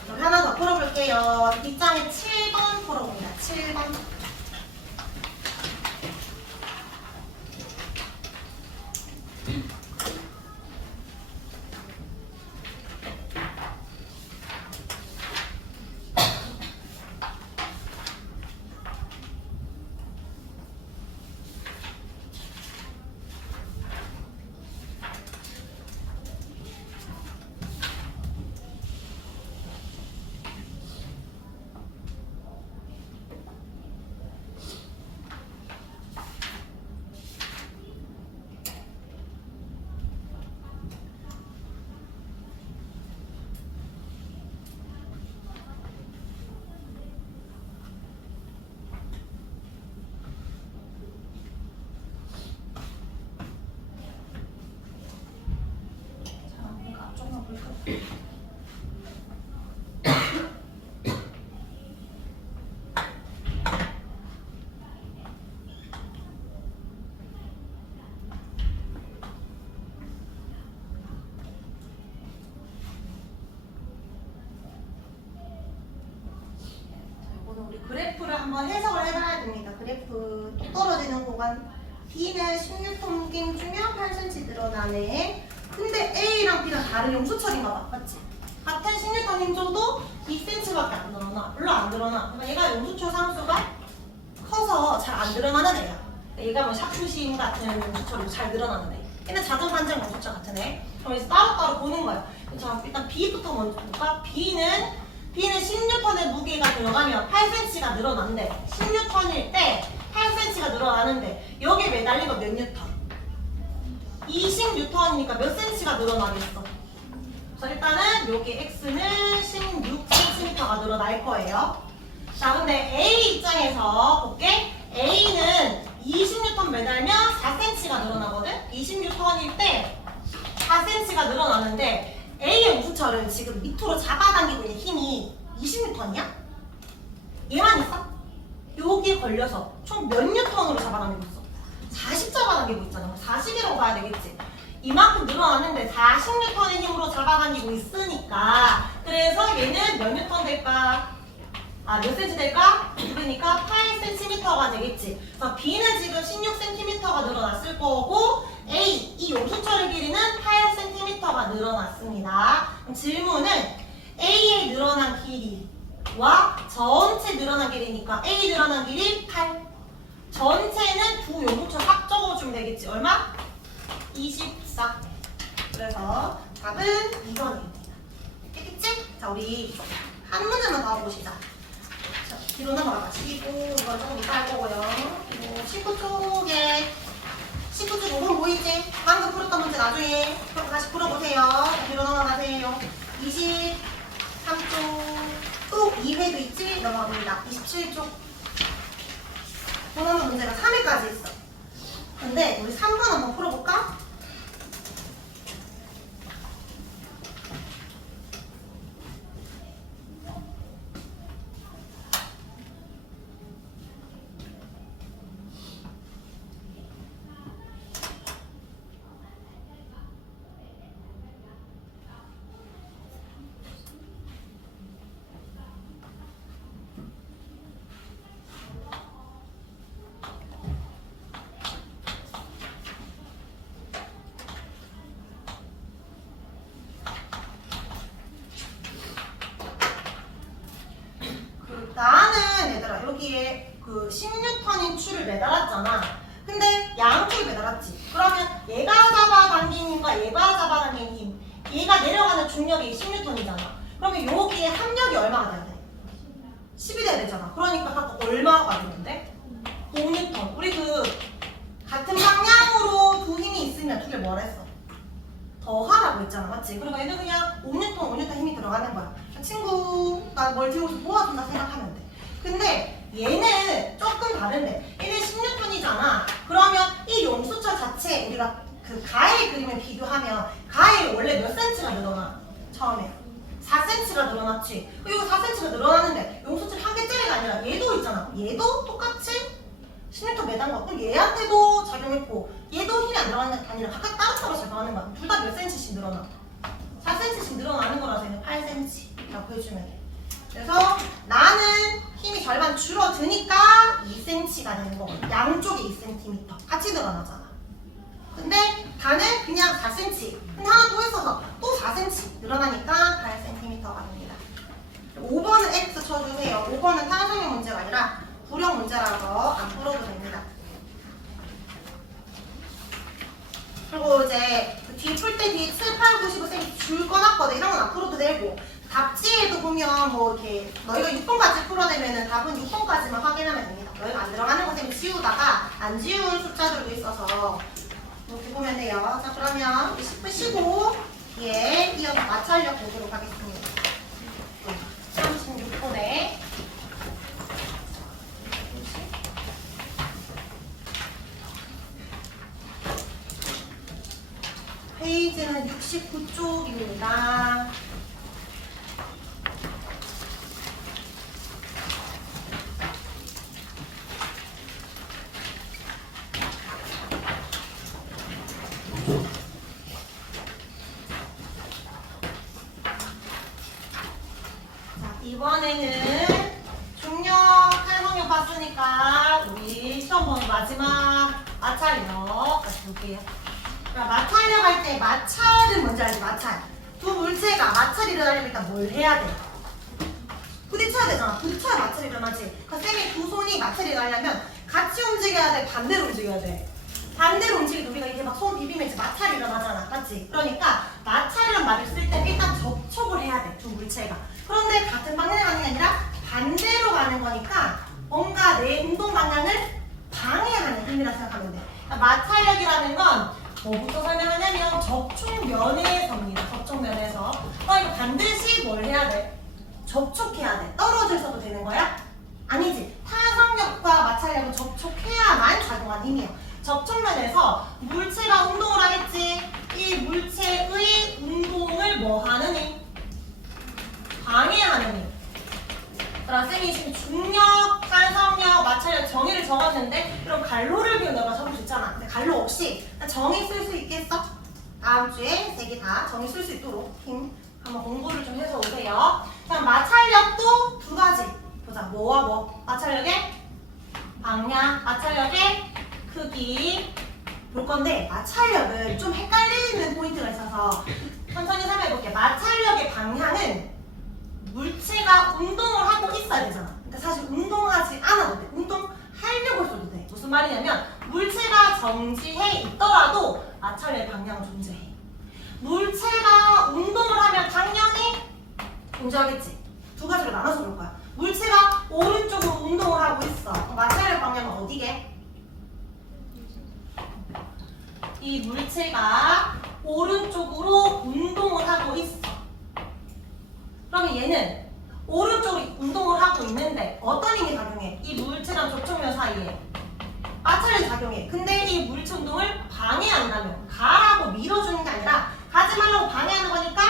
여기 하나 더 풀어볼게요. 뒷장에 7번 풀어봅니다. 7번. 그래프를 한번 해석을 해봐야 됩니다. 그래프 또 떨어지는 공간 B는 16톤 주면 8cm 늘어나네. 근데 A랑 B랑 다른 용수철인가 봐. 맞지? 같은 16톤 힘 줘도 2cm밖에 안 늘어나. 별로 안 늘어나. 그러니까 얘가 용수철 상수가 커서 잘 안 늘어나는 애야. 얘가 뭐 샤프심 같은 용수철로 잘 늘어나는 애. 얘는 자전 반장 용수철 같은 애. 그럼 이제 따로따로 보는 거야. 자, 일단 B부터 먼저 볼까? B는 10N의 무게가 들어가면 8cm가 늘어난대. 10N일 때 8cm가 늘어나는데 여기에 매달린 거 몇 뉴턴? 20N이니까 몇 cm가 늘어나겠어? 그래서 일단은 여기 X는 16cm가 늘어날 거예요. 자, 근데 A 입장에서 볼게. A는 20N 매달면 4cm가 늘어나거든? 20N일 때 4cm가 늘어나는데 A의 우수철은 지금 밑으로 잡아당기고 있는 힘이 20N이야? 얘만 있어? 여기에 걸려서 총 몇 뉴턴으로 잡아당기고 있어? 40 잡아당기고 있잖아. 40이라고 봐야 되겠지. 이만큼 늘어나는데 40N의 힘으로 잡아당기고 있으니까 그래서 얘는 몇 뉴턴 될까? 아, 몇 cm 될까? 그러니까 8cm가 되겠지. 그래서 B는 지금 16cm가 늘어났을 거고 A, 이 용수철의 길이는 8cm가 늘어났습니다. 그럼 질문은 A의 늘어난 길이와 전체 늘어난 길이니까 A 늘어난 길이 8. 전체는 두 용수철 합적으로 주면 되겠지. 얼마? 24. 그래서 답은 2번입니다. 됐겠지? 자, 우리 한 문제만 더 보시자. 자, 뒤로 넘어가 마시고 이건 조금 이따 할 거고요. 19쪽에 19쪽 5번 보이지? 방금 풀었던 문제 나중에 다시 풀어보세요. 자, 뒤로 넘어가세요. 23쪽 또 2회도 있지? 넘어갑니다. 27쪽 원하는 문제가 3회까지 있어. 근데 우리 3번 한번 풀어볼까? 여기에 그 10N인 줄을 매달았잖아. 근데 양쪽이 매달았지. 그러면 얘가 잡아당긴 힘과 얘가 잡아당긴 힘, 얘가 내려가는 중력이 10N이잖아. 그러면 여기에 합력이 얼마가 돼야 돼? 10이 돼야 되잖아. 그러니까 각각 얼마가 되는데? 5N. 우리 그 같은 방향으로 두 힘이 있으면 두 개를 뭐라 했어? 더하라고 했잖아. 맞지? 그러니까 얘는 그냥 5N 힘이 들어가는 거야. 친구가 뭘 들고 모아준다 생각하면 돼. 근데 얘는 조금 다른데 얘는 10N이잖아. 그러면 이 용수철 자체 우리가 그 가해 그림을 비교하면 가해 원래 몇 cm가 늘어나? 처음에 4cm가 늘어났지. 그리고 4cm가 늘어났는데 용수철 한 개짜리가 아니라 얘도 있잖아. 얘도 똑같이 10N 매단 거. 그럼 얘한테도 작용했고 얘도 힘이 안 들어가는 게 아니라 각각 따로따로 작용하는 거야. 둘 다 몇 cm씩 늘어나? 4cm씩 늘어나는 거라서 얘는 8cm라고 해주면 돼. 그래서 나는 힘이 절반 줄어드니까 2cm가 되는 거고 양쪽에 2cm 같이 늘어나잖아. 근데 다는 그냥 4cm. 근데 하나 또 있어서 또 4cm 늘어나니까 8cm가 됩니다. 5번은 X 쳐주세요. 5번은 탄성형 문제가 아니라 구력 문제라서 안 풀어도 됩니다. 그리고 이제 그 뒤 풀 때 뒤에 7, 8, 95cm 줄 꺼놨거든. 이런 건 안 풀어도 되고 답지에도 보면 뭐 이렇게 너희가 6번까지 풀어내면은 답은 6번까지만 확인하면 됩니다. 너희가 안 들어가는 거 쌤이 지우다가 안 지운 숫자들도 있어서 이렇게 보면 돼요. 자 그러면 10분 쉬고 뒤에 이어서 마찰력 보도록 하겠습니다. 36분에 페이지는 69쪽입니다. 이번에는 중력, 탄성력 봤으니까 우리 시험 보는 마지막 마찰력 같이 볼게요. 마찰력 할 때 마찰은 뭔지 알지? 마찰. 두 물체가 마찰이 일어나려면 일단 뭘 해야 돼? 부딪혀야 되잖아. 부딪혀야 마찰이 일어나지. 그러니까 쌤이 두 손이 마찰이 일어나려면 같이 움직여야 돼? 반대로 움직여야 돼? 반대로 움직이도 우리가 이렇게 막 손 비비면 이제 마찰이 일어나잖아. 맞지? 그러니까 마찰이란 말을 쓸 때 일단 접촉을 해야 돼. 두 물체가. 그런데 같은 방향이 가는 게 아니라 반대로 가는 거니까 뭔가 내 운동 방향을 방해하는 힘이라 생각하면 돼. 그러니까 마찰력이라는 건 뭐부터 설명하냐면 접촉면에서입니다. 접촉면에서. 그러니까 반드시 뭘 해야 돼? 접촉해야 돼. 떨어져서도 되는 거야? 아니지. 타성력과 마찰력은 접촉해야만 작용하는 힘이야. 접촉면에서 물체가 운동을 하겠지. 이 물체의 운동을 뭐 하는 힘? 방해하는 힘. 그럼 쌤이 지금 중력, 탄성력, 마찰력 정의를 적었는데 그럼 갈로를 비운 너가 적을 수 있잖아. 근데 갈로 없이 정의 쓸 수 있겠어? 다음 주에 3개 다 정의 쓸 수 있도록 힘 한번 공부를 좀 해서 오세요. 그럼 마찰력도 두 가지 보자. 뭐와 뭐? 마찰력의 방향, 마찰력의 크기 볼 건데 마찰력은 좀 헷갈리는 포인트가 있어서 천천히 설명해볼게. 마찰력의 방향은 물체가 운동을 하고 있어야 되잖아. 그러니까 사실 운동하지 않아도 돼. 운동하려고 해도 돼. 무슨 말이냐면 물체가 정지해 있더라도 마찰력의 방향은 존재해. 물체가 운동을 하면 당연히 존재하겠지. 두 가지로 나눠서 볼 거야. 물체가 오른쪽으로 운동을 하고 있어. 마찰력 방향은 어디게? 이 물체가 오른쪽으로 운동을 하고 있어. 그러면 얘는 오른쪽으로 운동을 하고 있는데 어떤 힘이 작용해? 이 물체랑 접촉면 사이에 마찰력이 작용해. 근데 이 물체 운동을 방해한다면 가라고 밀어주는 게 아니라 가지 말라고 방해하는 거니까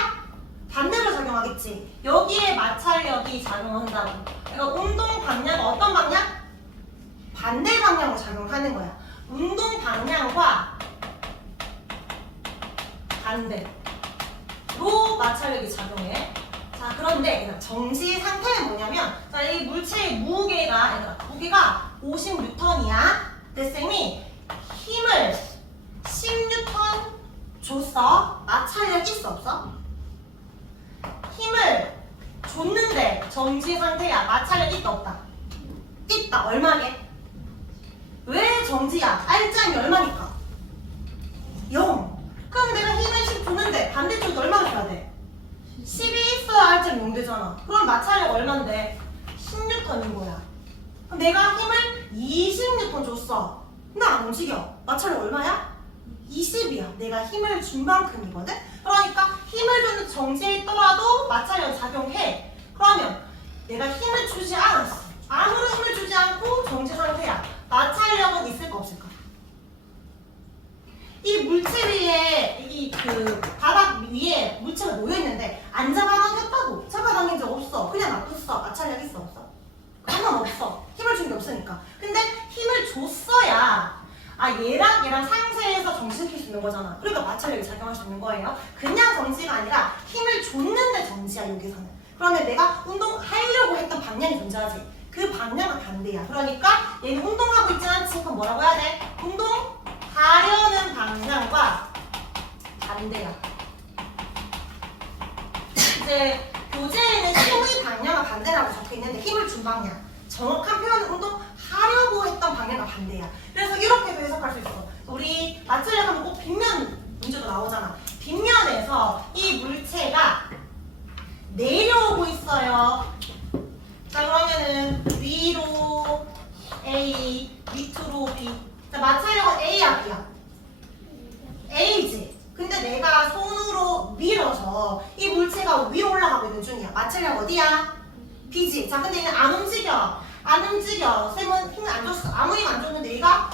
반대로 작용하겠지. 여기에 마찰력이 작용한다고. 그러니까 운동 방향은 어떤 방향? 반대 방향으로 작용하는 거야. 운동 방향과 반대로 마찰력이 작용해. 자, 그런데 정지 상태는 뭐냐면 자, 이 물체의 무게가 50N이야. 근데 쌤이 힘을 10N 줬어. 마찰력 있어 없어? 힘을 줬는데 정지 상태야. 마찰력 있다 없다? 있다. 있다. 얼마게? 왜 정지야? R점이 얼마니까? 0. 그럼 내가 힘을 10 주는데 반대쪽도 얼마나 줘야 돼? 10이 있어야 R점이 0 되잖아. 그럼 마찰력 얼만데? 10N인 거야. 그럼 내가 힘을 20N 줬어. 근데 안 움직여. 마찰력 얼마야? 20이야. 내가 힘을 준 만큼이거든? 그러니까 힘을 주는 정지에 있더라도 마찰력 작용해. 그러면 내가 힘을 주지 않았어. 아무런 힘을 주지 않고 정지 상태야. 마찰력은 있을까 없을까? 이 물체 위에 이 그 바닥 위에 물체가 놓여 있는데 안 잡아당겼다고. 잡아당긴 적 없어. 그냥 놔뒀어. 마찰력 있어 없어? 상관없어. 힘을 준 게 없으니까. 근데 힘을 줬어야 얘랑 상세해서 정지시킬 수 있는 거잖아. 그러니까 마찰력이 작용할 수 있는 거예요. 그냥 정지가 아니라 힘을 줬는데 정지야 여기서는. 그러면 내가 운동하려고 했던 방향이 존재하지. 그 방향과 반대야. 그러니까 얘는 운동하고 있지 않지. 그럼 뭐라고 해야 돼? 운동하려는 방향과 반대야. 이제 교재에는 힘의 방향과 반대라고 적혀있는데 힘을 준 방향. 정확한 표현은 운동하려고 했던 방향과 반대야. 그래서 이렇게도 해석할 수 있어. 우리 마찰력 하면 꼭 빗면 문제도 나오잖아. 빗면에서 이 물체가 내려오고 있어요. 자 그러면은 위로 A, 밑으로 B. 자 마찰력은 A야 B야? A지. 근데 내가 손으로 밀어서 이 물체가 위로 올라가고 있는 중이야. 마찰력 어디야? B지. 자 근데 얘는 안 움직여. 안 움직여. 쌤은 힘을 안 줬어. 아무 힘 안 줬는데 얘가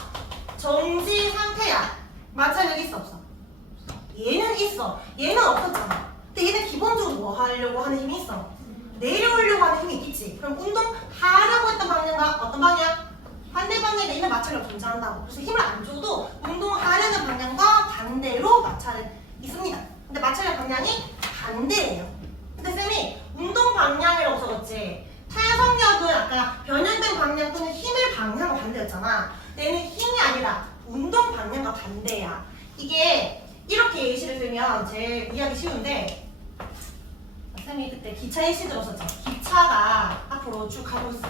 정지 상태야. 마찰력 있어 없어? 얘는 있어. 얘는 없었잖아. 근데 얘는 기본적으로 뭐 하려고 하는 힘이 있어? 내려오려고 하는 힘이 있겠지. 그럼 운동하려고 했던 방향과 어떤 방향? 반대 방향에 있는 마찰력 존재한다고. 그래서 힘을 안 줘도 운동하려는 방향과 반대로 마찰이 있습니다. 근데 마찰력 방향이 반대예요. 근데 쌤이 운동 방향이라고 적었지. 타성력은 아까 변형된 방향 또는 힘의 방향과 반대였잖아. 근데 얘는 힘이 아니라 운동 방향과 반대야. 이게 이렇게 예시를 들면 제일 이해하기 쉬운데 쌤이 그때 기차 예시 들었었죠. 기차가 앞으로 쭉 가고 있어.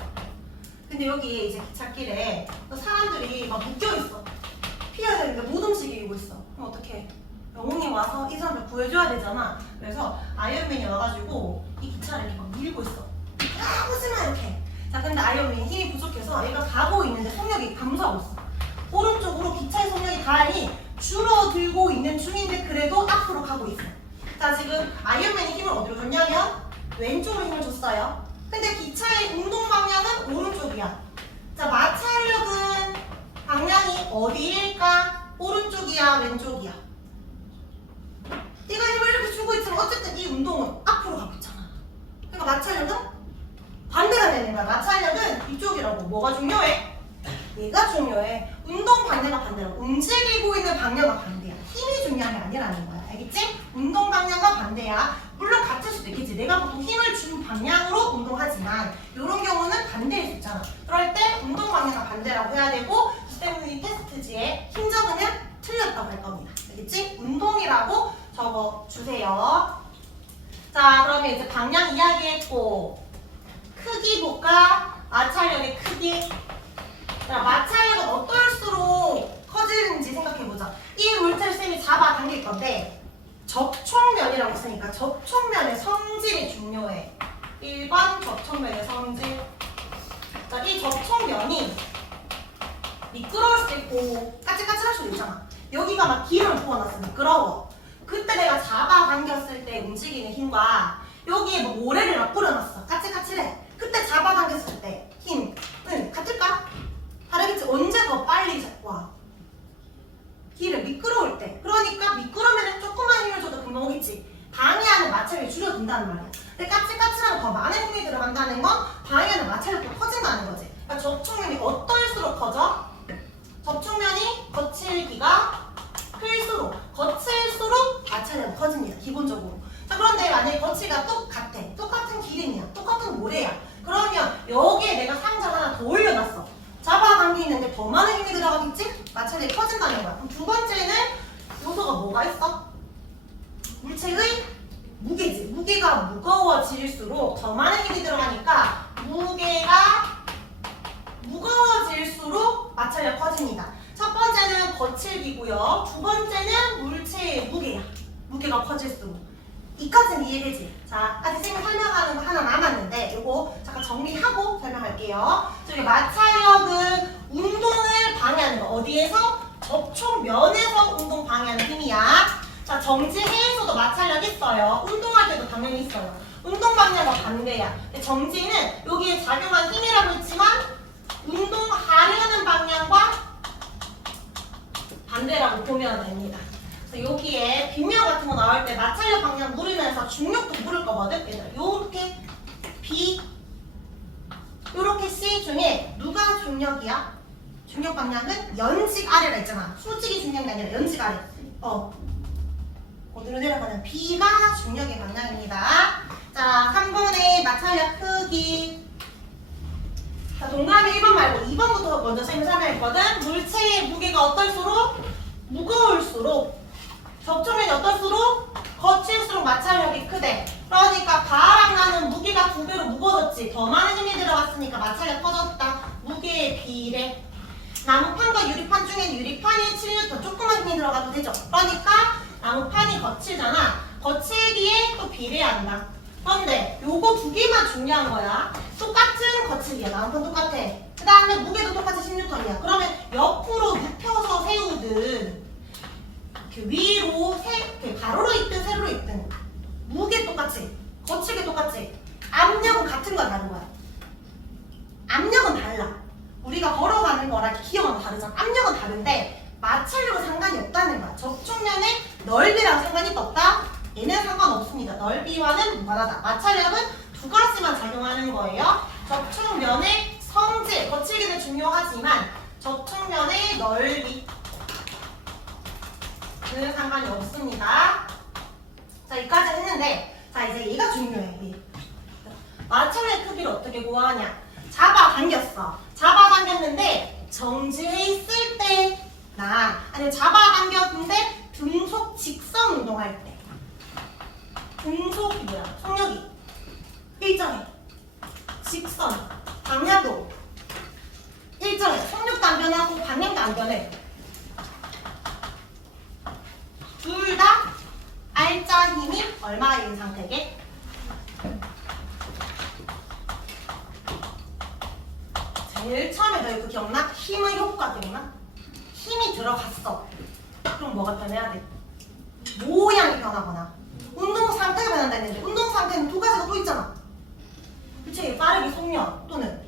근데 여기에 이제 기찻길에 사람들이 막 묶여있어. 피해야 되는데 못 움직이고 있어. 그럼 어떡해? 영웅이 와서 이 사람들 구해줘야 되잖아. 그래서 아이언맨이 와가지고 이 기차를 이렇게 막 밀고 있어. 오지마 이렇게. 자 근데 아이언맨이 힘이 부족해서 얘가 가고 있는데 속력이 감소하고 있어. 오른쪽으로 기차의 속력이 다행히 줄어들고 있는 중인데 그래도 앞으로 가고 있어. 자 지금 아이언맨이 힘을 어디로 줬냐면 왼쪽으로 힘을 줬어요. 근데 기차의 운동 방향은 오른쪽이야. 자 마찰력은 방향이 어디일까? 오른쪽이야 왼쪽이야? 네가 힘을 이렇게 주고 있지만 어쨌든 이 운동은 앞으로 가고 있잖아. 그러니까 마찰력은 반대가 되는 거야. 마찰력은 이쪽이라고. 뭐가 중요해? 얘가 중요해. 운동 방향과 반대라고. 움직이고 있는 방향과 반대야. 힘이 중요한 게 아니라는 거야. 알겠지? 운동 방향과 반대야. 물론 같을 수도 있겠지. 내가 보통 힘을 준 방향으로 운동하지만 이런 경우는 반대일 수 있잖아. 그럴 때 운동 방향과 반대라고 해야 되고 쌤이 테스트지에 힘 적으면 틀렸다고 할 겁니다. 알겠지? 운동이라고 적어주세요. 자 그러면 이제 방향 이야기했고 크기 볼까? 마찰력의 크기. 자, 마찰력은 어떨수록 커지는지 생각해보자. 이 물체를 쌤이 잡아당길 건데 접촉면이라고 했으니까 접촉면의 성질이 중요해. 1번 접촉면의 성질. 자, 이 접촉면이 미끄러울 수도 있고 까칠까칠할 수도 있잖아. 여기가 막 기름을 부어놨어. 미끄러워. 그때 내가 잡아당겼을 때 움직이는 힘과 여기에 뭐 모래를 막 뿌려놨어. 까칠까칠해. 그때 잡아당겼을 때 힘은 같을까? 다르겠지. 언제 더 빨리 와? 기름 미끄러울 때. 그러니까 미끄러우면 조금만 힘을 줘도 금방 오겠지. 방해하는 마찰력이 줄어든다는 말이야. 근데 까칠까칠하면 더 많은 힘이 들어간다는 건 방해하는 마찰력도 커진다는 거지. 그러니까 접촉면이 어떨수록 커져? 접촉면이 거칠기가 클수록 거칠수록 마찰력이 커집니다. 기본적으로. 자 그런데 만약에 거치가 똑같아. 똑같은 기름이야. 똑같은 모래야. 그러면 여기에 내가 상자를 하나 더 올려놨어. 잡아당기는데 더 많은 힘이 들어가겠지? 마찰력이 커진다는 거야. 그럼 두 번째는 요소가 뭐가 있어? 물체의 무게지. 무게가 무거워질수록 더 많은 힘이 들어가니까 무게가 무거워질수록 마찰력 커집니다. 첫 번째는 거칠기고요. 두 번째는 물체의 무게야. 무게가 커질수록. 이까지는 이해되지? 자, 아직 쌤이 설명하는 거 하나 남았는데 이거 잠깐 정리하고 설명할게요. 저기 마찰력은 운동을 방해하는 거. 어디에서? 접촉면에서 운동 방해하는 힘이야. 자, 정지해에서도 마찰력 있어요. 운동할 때도 당연히 있어요. 운동 방향과 반대야. 정지는 여기에 작용한 힘이라고 했지만 운동하려는 방향과 반대라고 보면 됩니다. 그래서 여기에 빗면 같은 거 나올 때 마찰력 방향 물으면서 중력도 물을 거거든. 얘들아, 요렇게 B, 요렇게 C 중에 누가 중력이야? 중력 방향은 연직 아래라 했잖아. 수직이 중력이 아니라 연직 아래. 어디로 내려가는 B가 중력의 방향입니다. 자, 3번의 마찰력 크기. 자, 동그라미 1번 말고 2번부터 먼저 쌤이 설명했거든. 물체의 무게가 어떨수록? 무거울수록. 접촉면이 어떨수록? 거칠수록 마찰력이 크대. 그러니까 바랑 나는 무게가 2배로 무거워졌지. 더 많은 힘이 들어갔으니까 마찰력 커졌다. 무게의 비례. 나무판과 유리판 중에는 유리판이 7N 조그만 힘이 들어가도 되죠. 그러니까 나무판이 거칠잖아. 거칠기에 또 비례한다. 그런데 요거 두 개만 중요한 거야. 똑같은 거칠기야. 나무판 똑같아. 그 다음에 무게도 똑같이 10N이야. 그러면 옆으로 눕혀서 세우든 위로 가로로 있든 세로로 있든 무게 똑같이, 거칠게 똑같이. 압력은 같은 거야, 다른 거야. 압력은 달라. 우리가 걸어가는 거랑 기어가는 거 다르잖아. 압력은 다른데 마찰력은 상관이 없다는 거야. 접촉면의 넓이랑 상관이 없다? 얘는 상관없습니다. 넓이와는 무관하다. 마찰력은 두 가지만 작용하는 거예요. 접촉면의 성질, 거칠기는 중요하지만 접촉면의 넓이 는 상관이 없습니다. 자, 여기까지 했는데, 자, 이제 얘가 중요해. 마찰력 크기를 어떻게 구하냐? 잡아당겼어. 잡아당겼는데 정지해 있을 때나 아니면 잡아당겼는데 등속 직선 운동할 때. 등속이 뭐야? 속력이 일정해. 직선, 방향도 일정해. 속력도 안 변하고 방향도 안 변해. 둘 다 알짜 힘이 얼마나 있는 상태게? 제일 처음에 너희 그 기억나? 힘의 효과 기억나? 힘이 들어갔어. 그럼 뭐가 변해야 돼? 모양이 변하거나 운동 상태가 변한다 했는데 운동 상태는 두 가지가 또 있잖아. 그치? 빠르기 속력 또는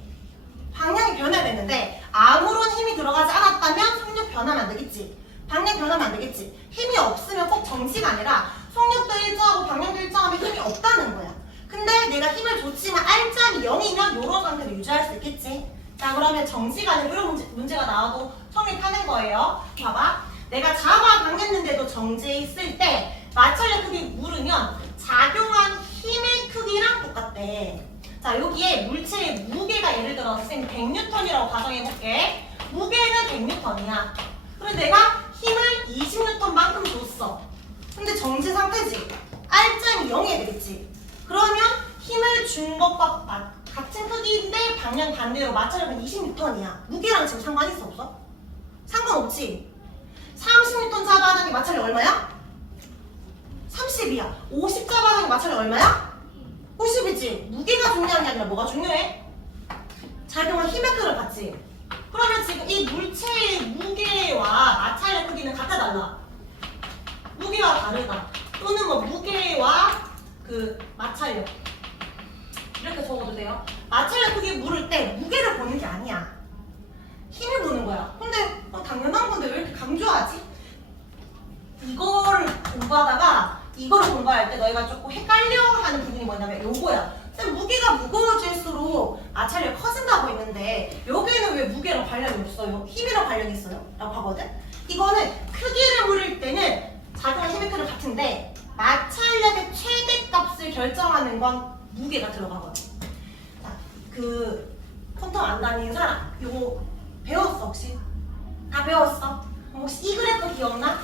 방향이 변해야 되는데 아무런 힘이 들어가지 않았다면 속력 변하면 안 되겠지. 방향 변하면 안 되겠지. 힘이 없으면 꼭 정지가 아니라 속력도 일정하고 방향도 일정하면 힘이 없다는 거야. 근데 내가 힘을 줬지만 R점이 0이면 이런 상태를 유지할 수 있겠지. 자, 그러면 정지가 아니고 이런 문제가 나와도 성립하는 거예요. 봐봐. 내가 잡아당겼는데도 정지해 있을 때 마찰력 크기 물으면 작용한 힘의 크기랑 똑같대. 자, 여기에 물체의 무게가 예를 들어서 쌤 100N이라고 가정해볼게. 무게는 100N이야. 그런데 내가 힘을 20N만큼 줬어. 근데 정지 상태지. R점이 0이어야 되겠지. 그러면 힘을 준 것과 같은 크기인데 방향 반대로 마찰력은 20N이야. 무게랑 지금 상관 있어 없어? 상관없지. 30N 잡아당기 마찰력 얼마야? 30이야. 50 잡아당기 마찰력 얼마야? 50이지. 무게가 중요한 게 아니라 뭐가 중요해? 작용한 힘의 크기를 봤지. 그러면 지금 이 물체의 무게와 마찰력 크기는 같아 달라? 무게와 다르다. 또는 뭐 무게와 그 마찰력 이렇게 적어도 돼요. 마찰력 크기 물을 때 무게를 보는 게 아니야. 힘을 보는 거야. 근데 당연한 건데 왜 이렇게 강조하지? 이거를 공부하다가 이거를 공부할 때 너희가 조금 헷갈려하는 부분이 뭐냐면 요거야. 쌤, 무게가 무거워질수록 마찰력이 커진다고 했는데 여기는 왜 무게랑 관련이 없어요? 힘이랑 관련이 있어요? 라고 하거든? 이거는 크기를 물을 때는 작용한 힘의 크기는 같은데 마찰력의 최대값을 결정하는 건 무게가 들어가거든. 자, 그 폰통 안 다니는 사람 이거 배웠어 혹시? 다 배웠어? 혹시 이 그래프 기억나?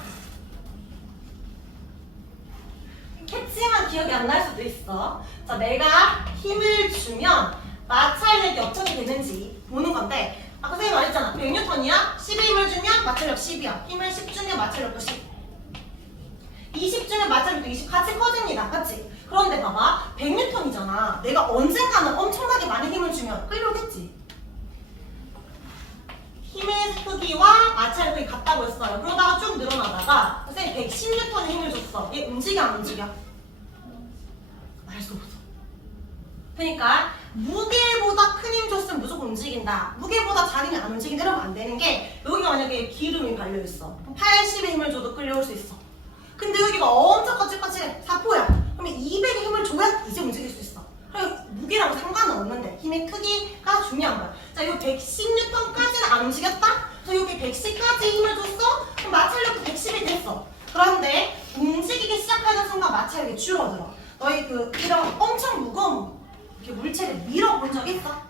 했지만 기억이 안 날 수도 있어. 자, 내가 힘을 주면 마찰력이 어떻게 되는지 보는 건데 아까 선생님 말했잖아. 100N이야? 10의 힘을 주면 마찰력 10이야. 힘을 10 주면 마찰력도 10. 20 주면 마찰력도 20. 같이 커집니다. 같이. 그런데 봐봐. 100N이잖아. 내가 언젠가는 엄청나게 많이 힘을 주면 끌려오겠지. 힘의 크기와 마찰력이 같다고 했어요. 그러다가 쭉 늘어나다가 선생님 110N의 힘을 줬어. 얘 움직여 안 움직여? 알 수 없어. 그러니까 무게보다 큰 힘 줬으면 무조건 움직인다. 무게보다 작은 힘이 안 움직인다 이러면 안 되는 게 여기가 만약에 기름이 발려있어. 80의 힘을 줘도 끌려올 수 있어. 근데 여기가 엄청 거칠거칠해. 4포야. 그러면 200의 힘을 줘야 이제 움직일 수 있어. 그래서 무게랑 상관은 없는데 힘의 크기가 중요한 거야. 자, 이 110N까지는 안 움직였다? 그래서 여기 110까지 힘을 줬어? 그럼 마찰력도 110이 됐어. 그런데 움직이기 시작하는 순간 마찰력이 줄어들어. 너희 이런 엄청 무거운 이렇게 물체를 밀어본 적 있어?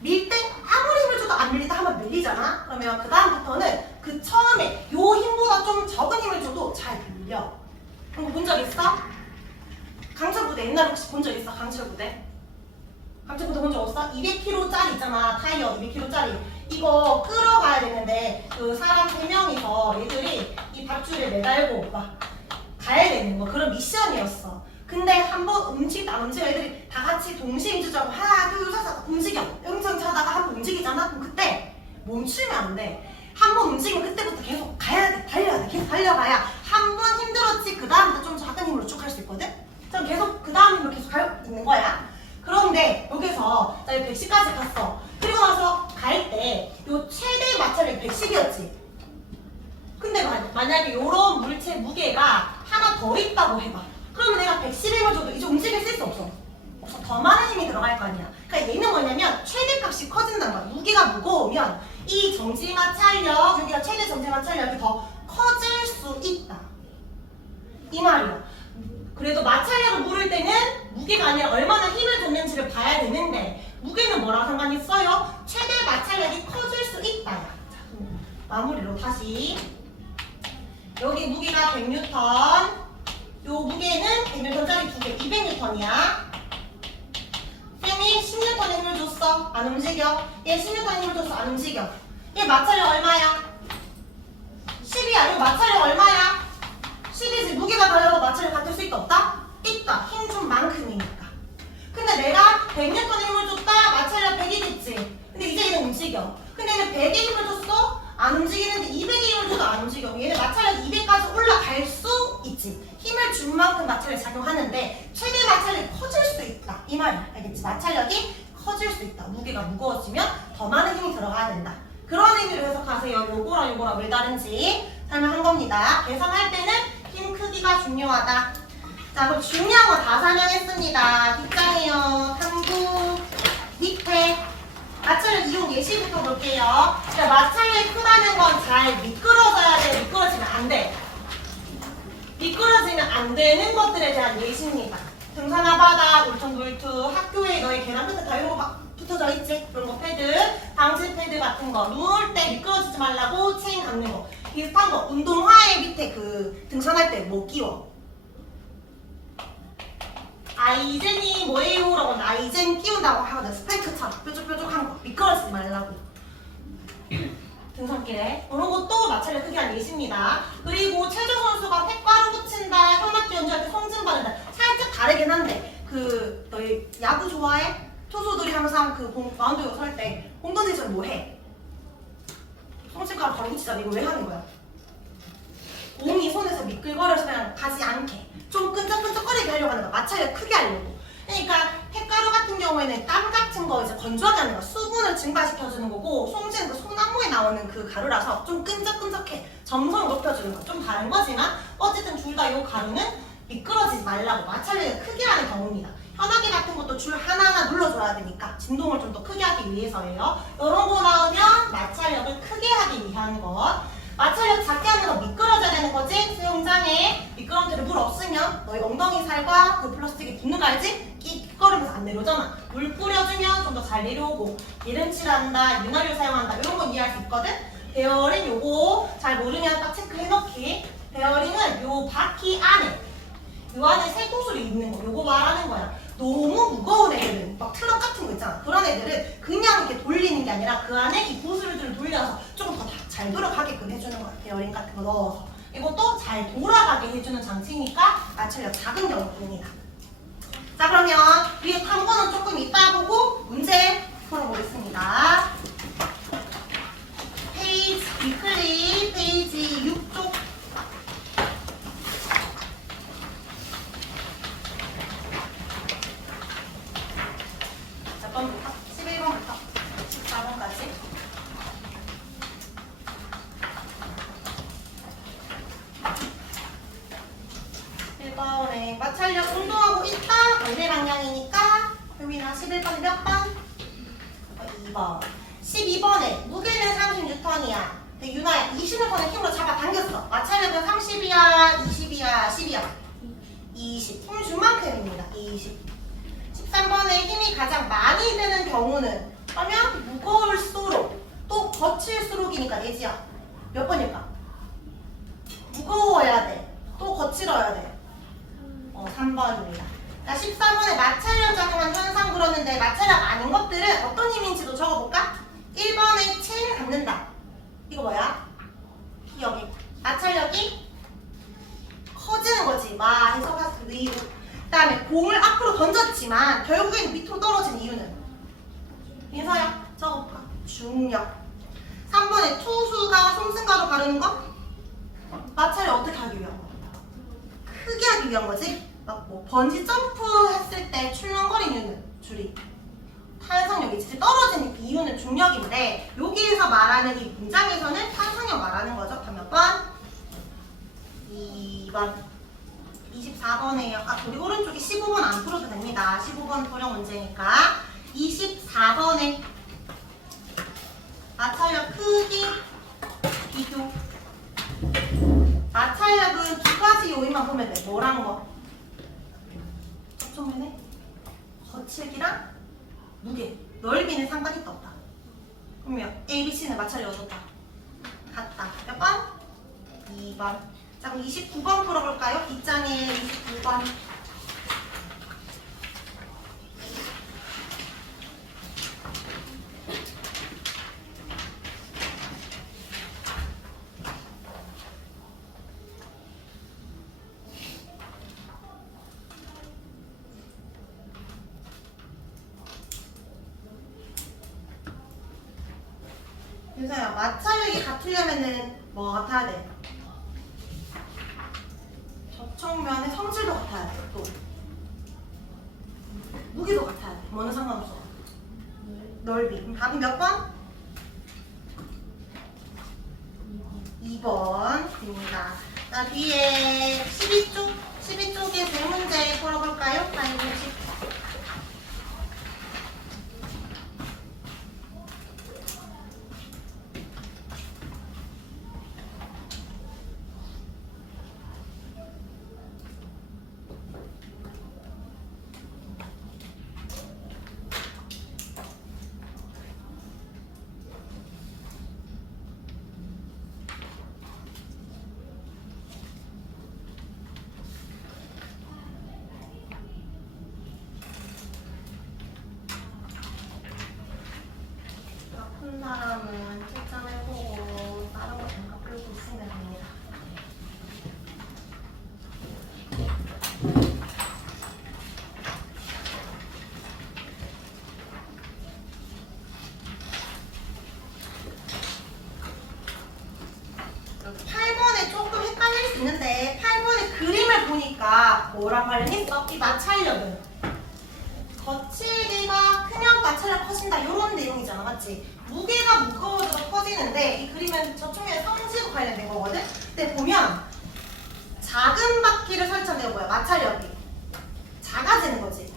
밀 때 아무리 힘을 줘도 안 밀리다 한번 밀리잖아? 그러면 그 다음부터는 그 처음에 요 힘보다 좀 적은 힘을 줘도 잘 밀려. 그런 거 본 적 있어? 강철부대 옛날에 혹시 본 적 있어? 강철부대? 강철부대 본 적 없어? 200kg짜리 있잖아. 타이어 200kg짜리. 이거 끌어가야 되는데 그 사람 3명이서 얘들이 이 밧줄에 매달고 막 가야 되는 거 그런 미션이었어. 근데 한번 움직이다 안 움직여 애들이 다 같이 동시에 움직이자고 하나 둘 셋 움직여 영상 차다가 한 번 움직이잖아? 그럼 그때 멈추면 안 돼. 한 번 움직이면 그때부터 계속 가야 돼. 달려야 돼. 계속 달려가야 한 번 힘들었지 그 다음부터 좀 작은 힘으로 쭉 할 수 있거든? 그럼 계속 그 다음 힘으로 계속 갈 있는 거야. 그런데 여기서 자 110까지 갔어. 그리고 나서 갈 때 요 최대 마찰력이 110이었지. 근데 만약에 요런 물체 무게가 하나 더 있다고 해봐. 그러면 내가 110힘을 줘도 이제 움직일 수 없어. 더 많은 힘이 들어갈 거 아니야. 그러니까 얘는 뭐냐면 최대값이 커진다는 거야. 무게가 무거우면 이 정지 마찰력, 여기가 최대 정지 마찰력이 더 커질 수 있다. 이 말이야. 그래도 마찰력을 물을 때는 무게가 아니라 얼마나 힘을 줬는지를 봐야 되는데 무게는 뭐랑 상관이 있어요? 최대 마찰력이 커질 수 있다. 자, 마무리로 다시 여기 무게가 100N, 요 무게는 100N짜리 2개, 200N이야. 쌤이 10N의 힘을 줬어. 안 움직여. 얘 10N의 힘을 줬어. 안 움직여. 얘 마찰력 얼마야? 10이야. 이거 마찰력 얼마야? 10이지. 무게가 달라도 마찰력 같을 수 있다 없다? 있다. 힘 준 만큼이니까. 근데 내가 100N의 힘을 줬다. 마찰력 100이겠지. 근데 이제 얘는 움직여. 근데 얘는 100의 힘을 줬어. 안 움직이는데 200의 힘을 줘도 안 움직여. 얘는 마찰력 200까지 올라갈 수 있지. 힘을 준 만큼 마찰력이 작용하는데 최대 마찰력이 커질 수 있다. 이 말이야. 알겠지? 마찰력이 커질 수 있다. 무게가 무거워지면 더 많은 힘이 들어가야 된다. 그런 의미로 해석하세요. 요거랑 요거랑 왜 다른지 설명한 겁니다. 계산할 때는 힘 크기가 중요하다. 자, 그럼 중요한 거 다 설명했습니다. 뒷장이요. 탐구 밑에 마찰력 이용 예시부터 볼게요. 자, 마찰력이 크다는 건 잘 미끄러져야 돼. 미끄러지면 안 돼. 미끄러지면 안 되는 것들에 대한 예시입니다. 등산화 바닥, 울퉁불퉁, 학교에 너희 계단 끝에 다 이런 거 붙어져 있지? 그런 거 패드, 방지 패드 같은 거 누울 때 미끄러지지 말라고 체인 감는 거 비슷한 거. 운동화에 밑에 그 등산할 때 뭐 끼워? 아이젠이 뭐예요? 라고 아이젠 끼운다고 하거든. 스파이크처럼 뾰족뾰족한 거 미끄러지지 말라고. 등산길에 그런 것도 마찰력 크기한 예시입니다. 그리고 최조 선수가 팩가루 붙인다, 현악기 연주할 때 성진 바른다. 살짝 다르긴 한데 그 너희 야구 좋아해? 투수들이 항상 그 마운드에 설 때 공 던지면 뭐 해? 성진가루 바로 붙이잖아. 이거 왜 하는 거야? 공이 손에서 미끌거려서 그냥 가지 않게 좀 끈적끈적거리게 하려고 하는 거야. 마찰력 크게 하려고. 그러니까 햇가루 같은 경우에는 땀 같은 거 이제 건조하게 하는 거야. 수분을 증발시켜주는 거고, 송지는 그 소나무에 나오는 그 가루라서 좀 끈적끈적해. 점성을 높여주는 거. 좀 다른 거지만 어쨌든 둘 다 이 가루는 미끄러지지 말라고 마찰력을 크게 하는 경우입니다. 현악기 같은 것도 줄 하나하나 눌러줘야 되니까 진동을 좀 더 크게 하기 위해서예요. 이런 거 나오면 마찰력을 크게 하기 위한 것. 마찰력 작게 하는 거 미끄러져야 되는 거지? 수영장에 미끄럼틀에 물 없으면 너희 엉덩이 살과 그 플라스틱이 붙는 거 알지? 끼거리면서 안 내려오잖아. 물 뿌려주면 좀 더 잘 내려오고 기름칠한다, 윤활유 사용한다 이런 거 이해할 수 있거든? 베어링 요거 잘 모르면 딱 체크해놓기. 베어링은 요 바퀴 안에 요 안에 쇠구슬이 있는 거 요거 말하는 거야. 너무 무거운 애들은 막 트럭 같은 거 있잖아. 그런 애들은 그냥 이렇게 돌리는 게 아니라 그 안에 이 보슬들을 돌려서 조금 더 잘 돌아가게끔 해주는 거야. 베어링 같은 거 넣어서. 이것도 잘 돌아가게 해주는 장치니까 마찰력 작은 경우뿐이다. 자, 그러면 위에 탐구는 조금 이따 보고 문제 풀어보겠습니다. 페이지 위클리 페이지 6쪽. 몇 번부터? 11번부터 14번까지. 1번에 마찰력 운동하고 있다. 반대 방향이니까 효민아 11번에 몇 번? 2번. 12번에 무게는 30N이야. 근데 유나야 20N의 힘으로 잡아 당겼어. 마찰력은 30이야, 20이야, 10이야. 20. 힘을 준 만큼입니다. 20. 13번에 힘이 가장 많이 드는 경우는 그러면 무거울수록 또 거칠수록이니까 예지야. 몇 번일까? 무거워야 돼. 또 거칠어야 돼. 3번입니다. 자, 14번에 마찰력 작용한 현상 그러는데 마찰력 아닌 것들은 어떤 힘인지도 적어볼까? 1번에 체인을 갖는다. 이거 뭐야? 여기 마찰력이 커지는 거지. 마 해석하스 위로. 그 다음에 공을 앞으로 던졌지만 결국에는 밑으로 떨어진 이유는 민서야 적어볼까? 중력. 3번에 투수가 손승가로 가르는 거? 마찰력 어떻게 하기 위한 거? 크게 하기 위한 거지? 막 뭐 번지 점프 했을 때 출렁거리는 이유는 줄이 탄성력이지. 떨어지는 이유는 중력인데 여기에서 말하는 이 문장에서는 탄성력 말하는 거죠. 다 몇 번? 2번. 24번에요. 아, 우리 오른쪽에 15번 안 풀어도 됩니다. 15번 도령 문제니까. 24번에 마찰력 크기 비교. 마찰력은 두 가지 요인만 보면 돼. 뭐랑 뭐? 접촉면에 거칠기랑 무게, 넓이는 상관이 없다. 그러면 A, B, C는 마찰력 어떻다? 같다. 몇 번? 2번. 자, 그럼 29번 풀어볼까요? 2장에 29번. 윤서야, 마찰력이 같으려면은 뭐가 같아야 돼? 접촉면의 성질도 같아야 돼. 또 무게도 같아야 돼. 뭐는 상관없어. 넓이. 그럼 답은 몇 번? 2번입니다. 자, 뒤에 12쪽의 대문제 풀어볼까요? 아니, 60. 큰 사람은 채점해보고 다른 거 잠깐 끌고 있으면 됩니다. 여기 8번에 조금 헷갈릴 수 있는데 8번에 그림을 보니까 뭐랑 관련했어? 이 마찰력은 거칠기가 크면 마찰력 커진다 이런 내용이잖아, 맞지? 무게가 무거워져서 커지는데 이 그림은 저쪽에 성질과 관련된 거거든? 근데 보면 작은 바퀴를 설치한 데가 뭐야? 마찰력이 작아지는 거지.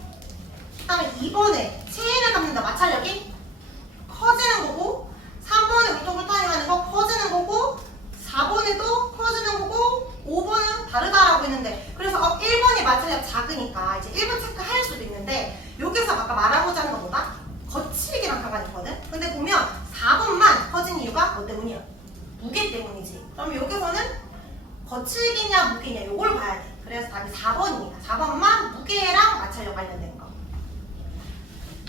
그 다음에 2번에 체인을 감는다. 마찰력이 커지는 거고 3번에 울퉁불퉁 하는 거 커지는 거고 4번에도 커지는 거고 5번은 다르다라고 했는데 그래서 1번이 마찰력 작으니까 이제 1번 체크할 수도 있는데 여기서 아까 말하고자 하는 것보다 거칠기랑 상관이 있거든? 근데 보면 4번만 커진 이유가 뭐 때문이야? 무게 때문이지. 그럼 여기서는 거칠기냐 무게냐 요걸 봐야 돼. 그래서 답이 4번입니다. 4번만 무게랑 마찰력 관련된 거.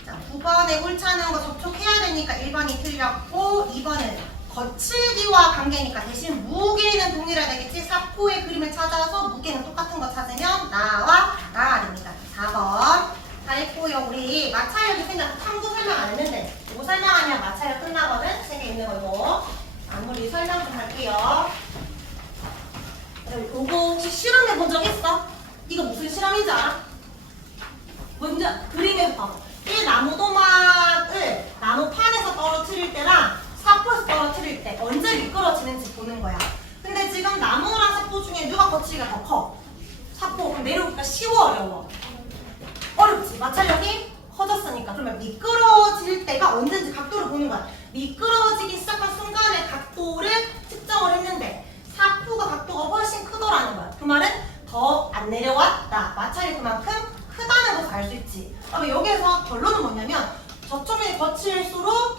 자, 9번에 옳차는 거 접촉해야 되니까 1번이 틀렸고 2번은 거칠기와 관계니까 대신 무게는 동일해야 되겠지. 사포의 그림을 찾아서 무게는 똑같은 거 찾으면 나와 나 됩니다. 4번 잘했고요. 우리 마찰력이 생각 탐구 설명 안 했는데 이거 설명하면 마찰력 끝나거든. 책에 있는 거 이거 마무리 설명 좀 할게요. 이거 혹시 실험해 본 적 있어? 이거 무슨 실험인지 알아? 먼저 그림에서 봐봐. 이 나무도막을 나무판에서 떨어뜨릴 때랑 사포에서 떨어뜨릴 때 언제 미끄러지는지 보는 거야. 근데 지금 나무랑 사포 중에 누가 거치기가 더 커? 사포. 그럼 내려오기가 쉬워 어려워? 어렵지. 마찰력이 커졌으니까. 그러면 미끄러질 때가 언제인지 각도를 보는 거야. 미끄러지기 시작한 순간의 각도를 측정을 했는데 사포가 각도가 훨씬 크더라는 거야. 그 말은 더 안 내려왔다. 마찰이 그만큼 크다는 것을 알 수 있지. 그럼 여기에서 결론은 뭐냐면 접촉면이 거칠수록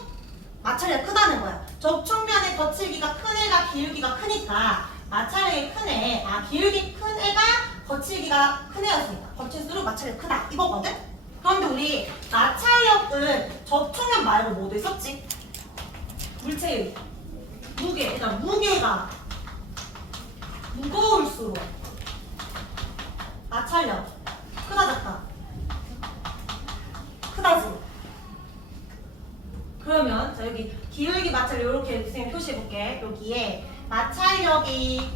마찰력이 크다는 거야. 접촉면의 거칠기가 큰 애가 기울기가 크니까 마찰력이 큰 애, 기울기 큰 애가 거칠기가 큰 애였으니까 거칠수록 마찰력이 크다 이거거든? 그런데 우리 마찰력은 접촉면 말고 뭐도 있었지? 물체의 무게, 일단 무게가 무거울수록 마찰력 크다 작다? 크다지? 그러면 자 여기 기울기 마찰력 이렇게 선생님 표시해 볼게. 여기에 마찰력이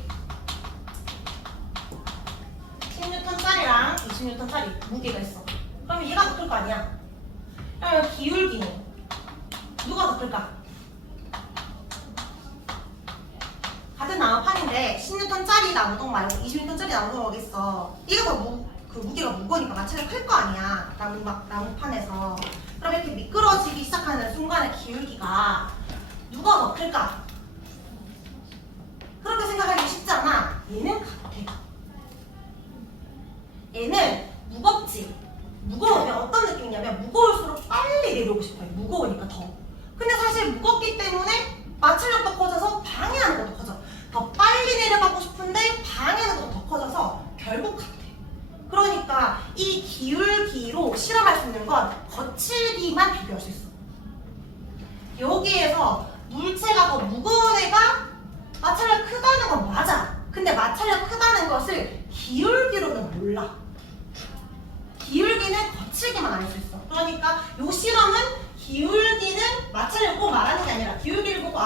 10N짜리랑 20N짜리 무게가 있어. 그러면 얘가 더 클 거 아니야? 그러면 기울기는 누가 더 클까? 같은 나무판인데 10N짜리 나무동 말고 20N짜리 나무동이 있어. 얘가 더 무게가 무거우니까 마찰력이 클 거 아니야. 나무판에서. 그럼 이렇게 미끄러지기 시작하는 순간의 기울기가 누가 더 클까? 그렇게 생각하기 쉽잖아. 얘는 같아. 얘는 무겁지. 무거우면 어떤 느낌이냐면 무거울수록 빨리 내려오고 싶어요. 무거우니까 더. 근데 사실 무겁기 때문에 마찰력도 커져서 방해하는 것도 커져. 더 빨리 내려가고 싶은데 방해하는 것도 더 커져서 결국 같아. 그러니까 이 기울기로 실험할 수 있는 건 거칠기만 비교할 수 있어. 여기에서 물체가 더 무거운 애가 마찰력 크다는 건 맞아. 근데 마찰력 크다는 것을 기울기로는 몰라. 기울기는 거칠기만 알 수 있어. 그러니까 이 실험은 기울기는 마찰력을 꼭 말하는 게 아니라 기울기를 보고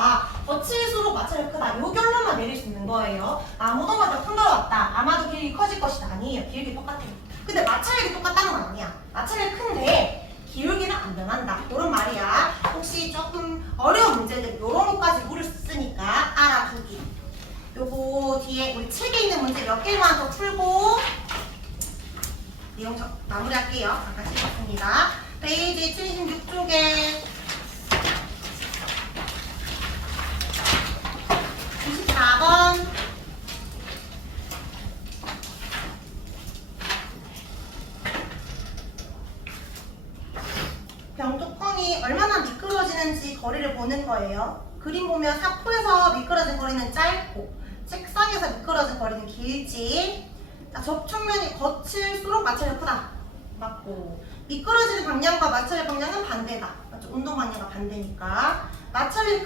거칠수록 마찰력 크다. 요 결론만 내릴 수 있는 거예요. 나무동마다 큰 걸 왔다. 아마도 기울기 커질 것이다. 아니에요. 기울기 똑같아요. 근데 마찰력이 똑같다는 건 아니야. 마찰력이 큰데 기울기는 안 변한다. 이런 말이야. 혹시 조금 어려운 문제들 이런 것까지 물을 쓰니까 알아두기. 요거 뒤에 우리 책에 있는 문제 몇 개만 더 풀고 내용 마무리할게요. 잠깐 찍었습니다. 페이지 76쪽에 24번 병뚜껑이 얼마나 미끄러지는지 거리를 보는 거예요. 그림 보면 사포에서 미끄러진 거리는 짧고 책상에서 미끄러진 거리는 길지. 자, 접촉면이 거칠수록 마찰력이 크다. 맞고 미끄러지는 방향과 마찰력 방향은 반대다. 맞죠? 운동 방향과 반대니까 마찰력이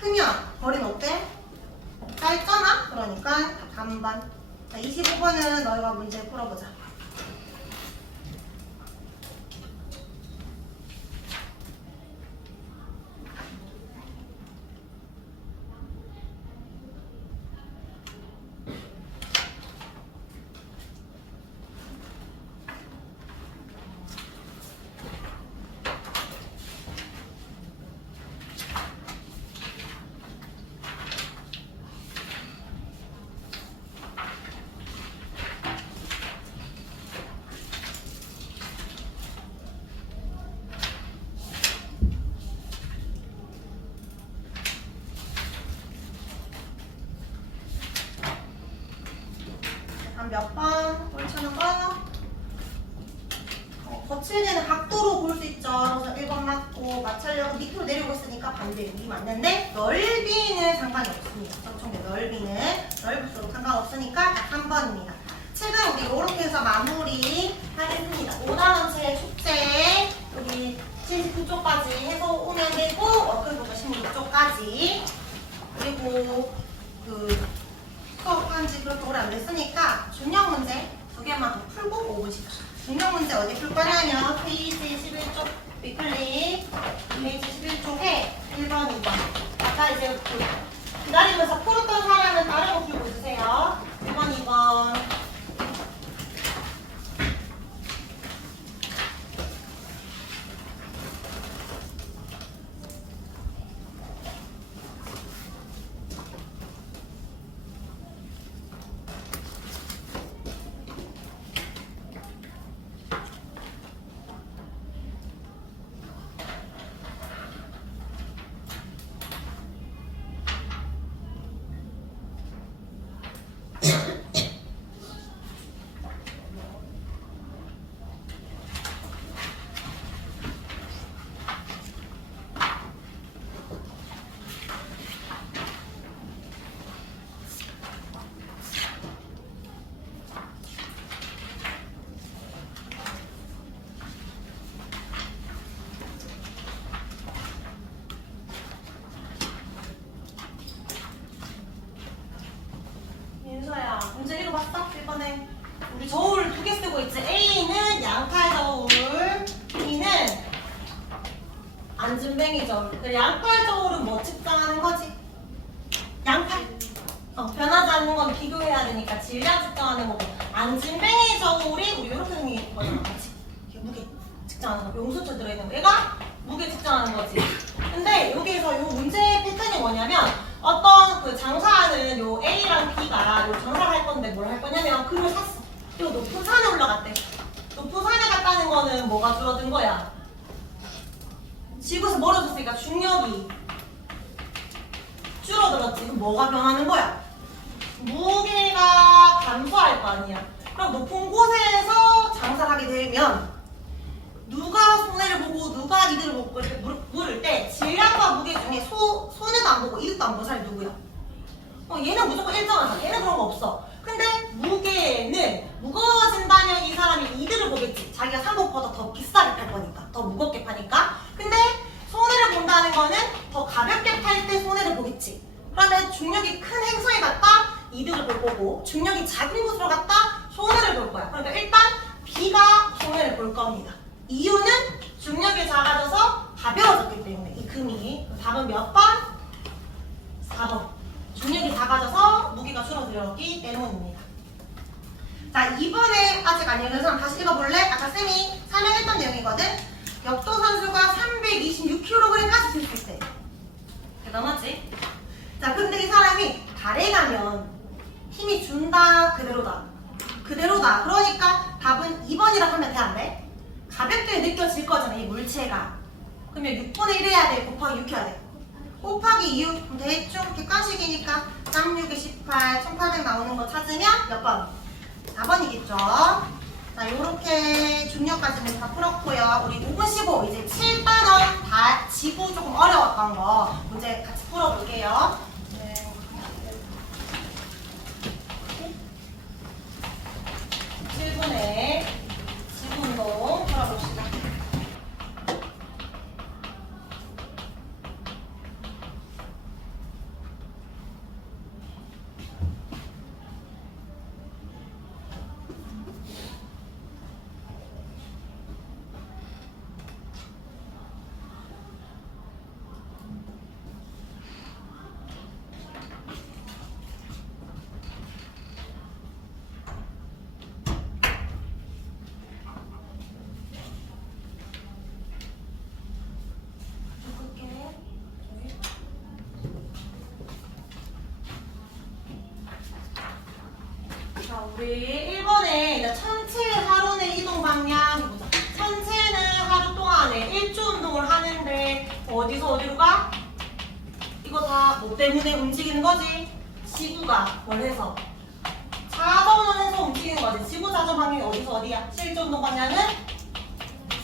크면 거리는 어때? 짧잖아? 그러니까 반반. 자, 25번은 너희가 문제 풀어보자. 몇 번? 옳차는 거? 거칠게는 각도로 볼 수 있죠. 그래서 1번 맞고 마찰력은 밑으로 내리고 있으니까 반대 여기 맞는데 넓이는 상관이 없습니다. 접촉의 넓이는 넓을수록 상관없으니까 3번입니다. 책은 우리 이렇게 해서 마무리 하겠습니다. 5단원체 축제 여기 79쪽까지 해서 오면 되고 워크북 16쪽까지. 그리고 그 수업한 지 그렇게 오래 안 됐으니까 중력 문제 2개만 더 풀고 오시죠. 중력 문제 어디 풀 거냐면 페이지 11쪽 위클릭 페이지 11쪽에 1번, 2번. 아까 이제 기다리면서 풀었던 사람은 다른 거 풀고 있으세요. 1번, 2번. 민서야, 문제 읽어봤어? 1번에 우리 저울 2개 쓰고 있지. A는 양팔 저울, B는 안진뱅이 저울. 그래, 양팔 저울은 뭐 측정하는 거지? 양팔. 변하지 않는 건 비교해야 되니까 질량 측정하는 거고, 안진뱅이 저울이 우리 이렇게 생긴 거잖아, 같이. 무게 측정하는 거. 용수철 들어있는 거. 얘가 무게 측정하는 거지. 근데 여기에서 요 문제 패턴이 뭐냐면 어떤 그 장사하는 요 A랑 B가 요 장사를 할 건데 뭘 할 거냐면 금을 샀어. 그리고 높은 산에 올라갔대. 높은 산에 갔다는 거는 뭐가 줄어든 거야? 지구에서 멀어졌으니까 중력이 줄어들었지. 그럼 뭐가 변하는 거야? 무게가 감소할 거 아니야. 그럼 높은 곳에서 장사를 하게 되면 누가 손해를 보고 누가 이득을 보고 이렇게 물을 때 질량과 무게 중에 손해도 안 보고 이득도 안 보는 사람이 누구야? 얘는 무조건 일정하잖아. 얘는 그런 거 없어. 근데 무게는 무거워진다면 이 사람이 이득을 보겠지. 자기가 산 것보다 더 비싸게 팔 거니까. 더 무겁게 파니까. 근데 손해를 본다는 거는 더 가볍게 팔 때 손해를 보겠지. 그러면 중력이 큰 행성에 갔다 이득을 볼 거고 중력이 작은 곳으로 갔다 손해를 볼 거야. 그러니까 일단 B가 손해를 볼 겁니다. 이유는 중력이 작아져서 가벼워졌기 때문에 이 금이. 답은 몇 번? 4번. 중력이 작아져서 무게가 줄어들었기 때문입니다. 자, 이번에 아직 안 읽은 사람 다시 읽어볼래? 아까 쌤이 설명했던 내용이거든. 역도 선수가 326kg까지 들 수 있대. 대단하지? 자, 근데 이 사람이 달에 가면 힘이 준다, 그대로다. 그대로다. 그러니까 답은 2번이라고 하면 돼, 안 돼? 가볍게 느껴질 거잖아, 이 물체가. 그러면 6분의 1 해야 돼, 곱하기 6 해야 돼. 곱하기 6, 대충 객관식이니까 3, 6에 18, 1800 나오는 거 찾으면 몇 번? 4번이겠죠. 자, 요렇게 중력까지는 다 풀었고요. 우리 5분 15, 이제 7단원 다 지구 조금 어려웠던 거 문제 같이 풀어볼게요. 7분의 지구 운동 풀어봅시다. 우리 1번에 천체 하루 내 이동 방향 보자. 천체는 하루 동안에 1주 운동을 하는데 어디서 어디로 가? 이거 다 뭐 때문에 움직이는 거지? 지구가 뭘 해서? 자전을 해서 움직이는 거지. 지구 자전 방향이 어디서 어디야? 실제 운동 방향은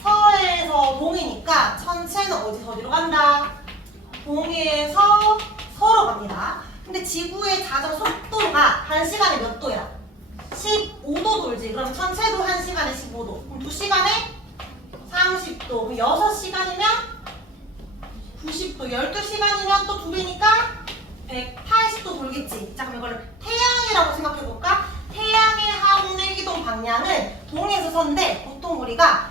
서에서 동이니까 천체는 어디서 어디로 간다? 동에서 서로 갑니다. 근데 지구의 자전 속도가 1시간에 몇 도야? 15도 돌지. 그럼 천체도 1시간에 15도. 그럼 2시간에 30도. 그럼 6시간이면 90도. 12시간이면 또 2배니까 180도 돌겠지. 자, 그럼 이걸 태양이라고 생각해볼까? 태양의 하늘 이동 방향은 동에서 서인데 보통 우리가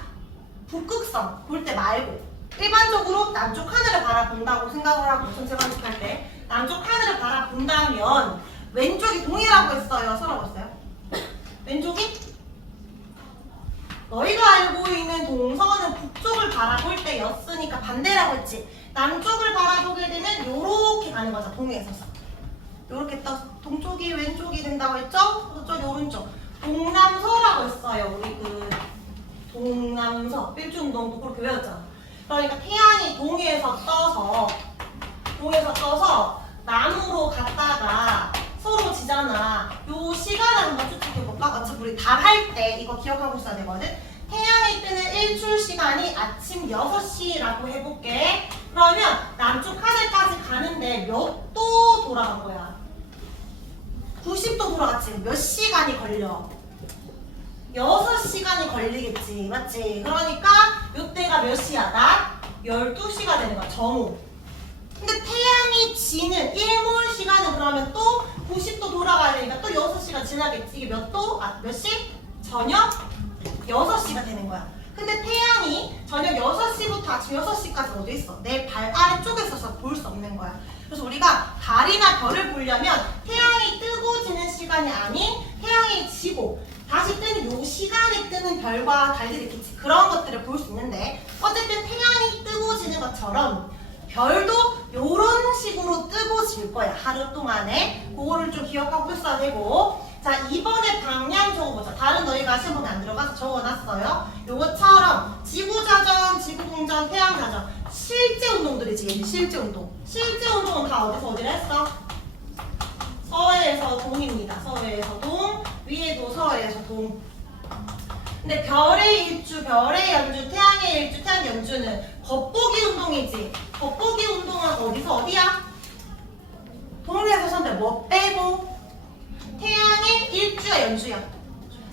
북극성 볼 때 말고 일반적으로 남쪽 하늘을 바라본다고 생각을 하고 전체 관측할 때 남쪽 하늘을 바라본다면 왼쪽이 동이라고 했어요. 서라고 했어요? 왼쪽이? 너희가 알고 있는 동서는 북쪽을 바라볼 때였으니까 반대라고 했지. 남쪽을 바라보게 되면 요렇게 가는 거죠. 동에서 요렇게 떠서 동쪽이 왼쪽이 된다고 했죠? 저쪽이 오른쪽. 동남서라고 했어요. 우리 그 동남서 일주운동도 그렇게 외웠잖아. 그러니까 태양이 동에서 떠서 남으로 갔다가 서로 지잖아. 요 시간을 한번 추측해볼까? 어차피 우리 답할 때 이거 기억하고 있어야 되거든. 태양이 뜨는 일출 시간이 아침 6시라고 해볼게. 그러면 남쪽 하늘까지 가는데 몇 도 돌아간 거야? 90도 돌아갔지. 몇 시간이 걸려? 6시간이 걸리겠지. 맞지? 그러니까 이때가 몇 시야? 낮 12시가 되는 거야. 정오. 근데 태양이 지는 일몰 시간은 그러면 또 90도 돌아가야 되니까 또 6시간 지나겠지. 이게 몇 도? 몇 시? 저녁 6시가 되는 거야. 근데 태양이 저녁 6시부터 아침 6시까지 어디 있어? 내 발 아래쪽에 있어서 볼 수 없는 거야. 그래서 우리가 달이나 별을 보려면 태양이 뜨고 지는 시간이 아닌 태양이 지고 다시 뜨는 요 시간에 뜨는 별과 달들이 있겠지. 그런 것들을 볼 수 있는데 어쨌든 태양이 뜨고 지는 것처럼 별도 요런 식으로 뜨고 질 거야. 하루 동안에. 그거를 좀 기억하고 있어야 되고. 자, 이번에 방향 적어보자. 다른 너희가 시험 보면 안 들어가서 적어놨어요. 요것처럼 지구자전, 지구공전, 태양자전 실제 운동들이지. 얘는 실제 운동. 실제 운동은 다 어디서 어디를 했어? 서해에서 동입니다. 서해에서 동. 위에도 서해에서 동. 근데 별의 일주, 별의 연주, 태양의 일주, 태양 연주는 겉보기 운동이지. 겉보기 운동은 어디서 어디야? 동에서 선대 뭐 빼고? 태양의 일주야 연주야.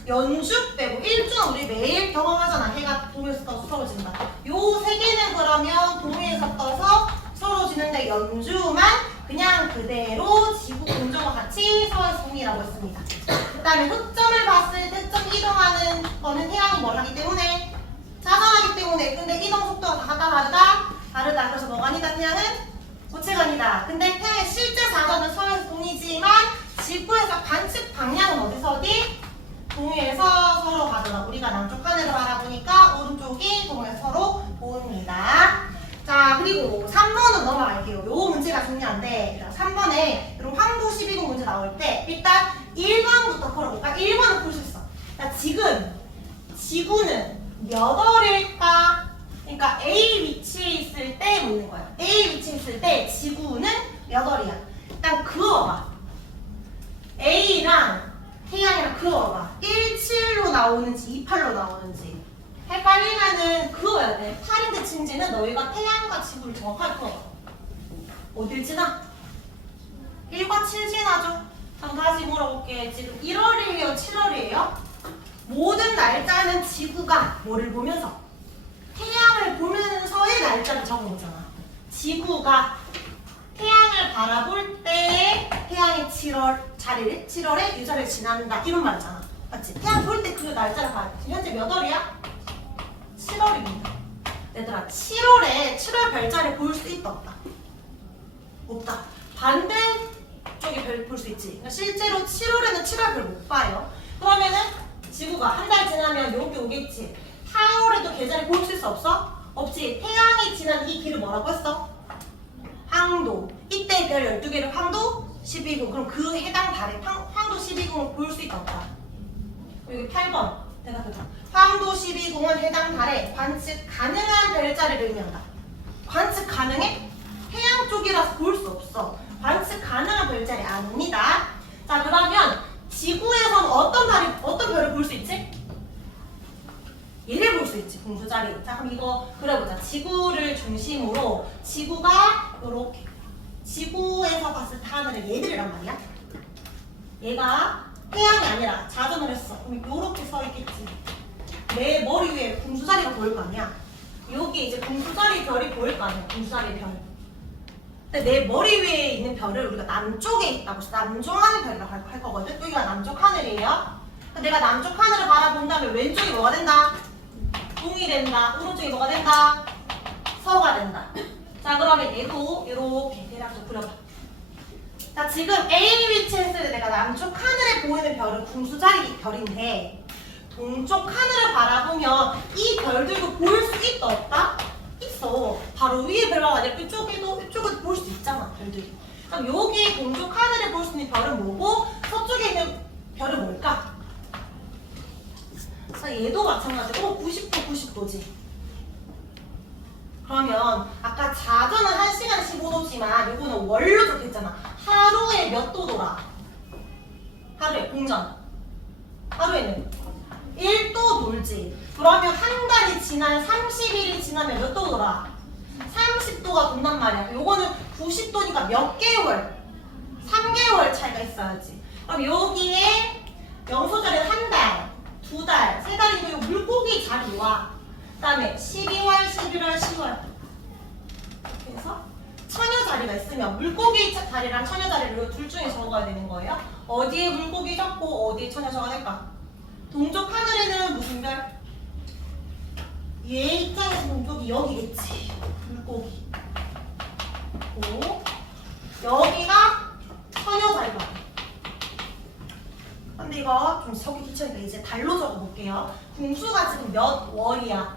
연주 빼고 일주는 우리 매일 경험하잖아. 해가 동에서 떠서 서로 진다. 요 세 개는 그러면 동에서 떠서 서로 지는데 연주만 그냥 그대로 지구 공전과 같이 서해에서 동이라고 했습니다. 그 다음에 흑점을 봤을 때 흑점 이동하는 거는 태양이 뭘 하기 때문에? 자전하기 때문에. 근데 이동 속도가 다 같다 다르다? 다르다. 그래서 뭐가 아니다? 태양은 고체가 아니다. 근데 태양의 실제 자전은 서해에서 동이지만 지구에서 관측 방향은 어디서 어디? 동에서 서로 가더라. 우리가 남쪽 하늘을 바라보니까 오른쪽이 동에서 서로 보입니다. 자, 그리고 3번은 넘어갈게요. 요 문제가 중요한데 3번에 이런 황도 12宫 문제 나올 때 일단 1번부터 풀어볼까? 1번은 풀 수 있어. 자, 지금 지구는 몇 월일까? 그러니까 A 위치에 있을 때 묻는 거야. A 위치에 있을 때 지구는 몇 월이야? 일단 그어봐. A랑 태양이랑 그어봐. 17로 나오는지 28로 나오는지 헷갈리면은 그어야 돼. 8인데 친지는 너희가 태양과 지구를 정확하게 그어봐. 어딜 지나? 1과 7 지나죠? 그럼 다시 물어볼게. 지금 1월이에요? 7월이에요? 모든 날짜는 지구가 뭐를 보면서? 태양을 보면서의 날짜를 적어보잖아. 지구가 태양을 바라볼 때 태양이 7월에 유자를 지난다 이런 말이잖아. 맞지? 태양 볼 때 그 날짜를 봐야 돼. 지금 현재 몇 월이야? 7월입니다. 얘들아 7월 별자리를 볼 수 있다 없다? 없다. 반대쪽에 별 볼 수 있지. 그러니까 실제로 7월에는 7월 별 못 봐요. 그러면은 지구가 한 달 지나면 여기 오겠지. 4월에도 계절을 볼 수 있어 없어? 없지. 태양이 지난 이 길을 뭐라고 했어? 황도. 이때 별 12개를 황도 12궁. 그럼 그 해당 달에 황도 12궁을 볼 수 있다 없다? 여기 8번 대답해봐. 황도 12궁은 해당 달에 관측 가능한 별자리를 의미한다. 관측 가능해? 태양 쪽이라서 볼 수 없어. 관측 가능한 별자리 아닙니다. 자, 그러면 지구에서는 어떤 별을 볼 수 있지? 얘를 볼 수 있지. 공주자리. 자, 그럼 이거 그려보자. 지구를 중심으로 지구가 요렇게 지구에서 봤을 때 하늘을 얘들이란 말이야. 얘가 태양이 아니라 자전을 했어. 그럼 요렇게 서 있겠지. 내 머리 위에 궁수자리가 보일 거 아니야. 여기 이제 궁수자리 별이 보일 거 아니야. 궁수자리 별. 근데 내 머리 위에 있는 별을 우리가 남쪽에 있다고 해서 남중하늘 별이라고 할 거거든. 여기가 남쪽 하늘이에요. 내가 남쪽 하늘을 바라본다면 왼쪽이 뭐가 된다? 동이 된다. 오른쪽이 뭐가 된다? 서가 된다. 자, 그러면 얘도 이렇게 대략적으로 그려봐. 자, 지금 A 위치에 있을 때 내가 남쪽 하늘에 보이는 별은 궁수자리 별인데 동쪽 하늘을 바라보면 이 별들도 보일 수 있다 없다? 있어. 바로 위에 별만 아니라 이쪽에도 볼 수 있잖아, 별들이. 그럼 여기 동쪽 하늘에 볼 수 있는 별은 뭐고 서쪽에 있는 별은 뭘까? 자, 얘도 마찬가지고 90도, 90도지. 그러면 아까 자전은 1시간에 15도지만 이거는 월로 적혀있잖아. 하루에 몇 도 돌아? 하루에 공전. 하루에는 1도 돌지. 그러면 한 달이 지난 30일이 지나면 몇 도 돌아? 30도가 돈단 말이야. 요거는 90도니까 몇 개월? 3개월 차이가 있어야지. 그럼 여기에 명소자리는 한 달, 두 달, 세 달이고 요 물고기 자리와 그 다음에 12월, 11월, 10월 그래서 처녀 자리가 있으면 물고기 자리랑 처녀 자리를 둘 중에 적어야 되는 거예요. 어디에 물고기 적고 어디에 처녀 적어야 될까? 동쪽 하늘에는 무슨 별? 얘 입장에서 동쪽이 여기겠지. 물고기. 오, 여기가 처녀 자리가. 근데 이거 좀 적기 귀찮으니까 이제 달로 적어볼게요. 궁수가 지금 몇 월이야?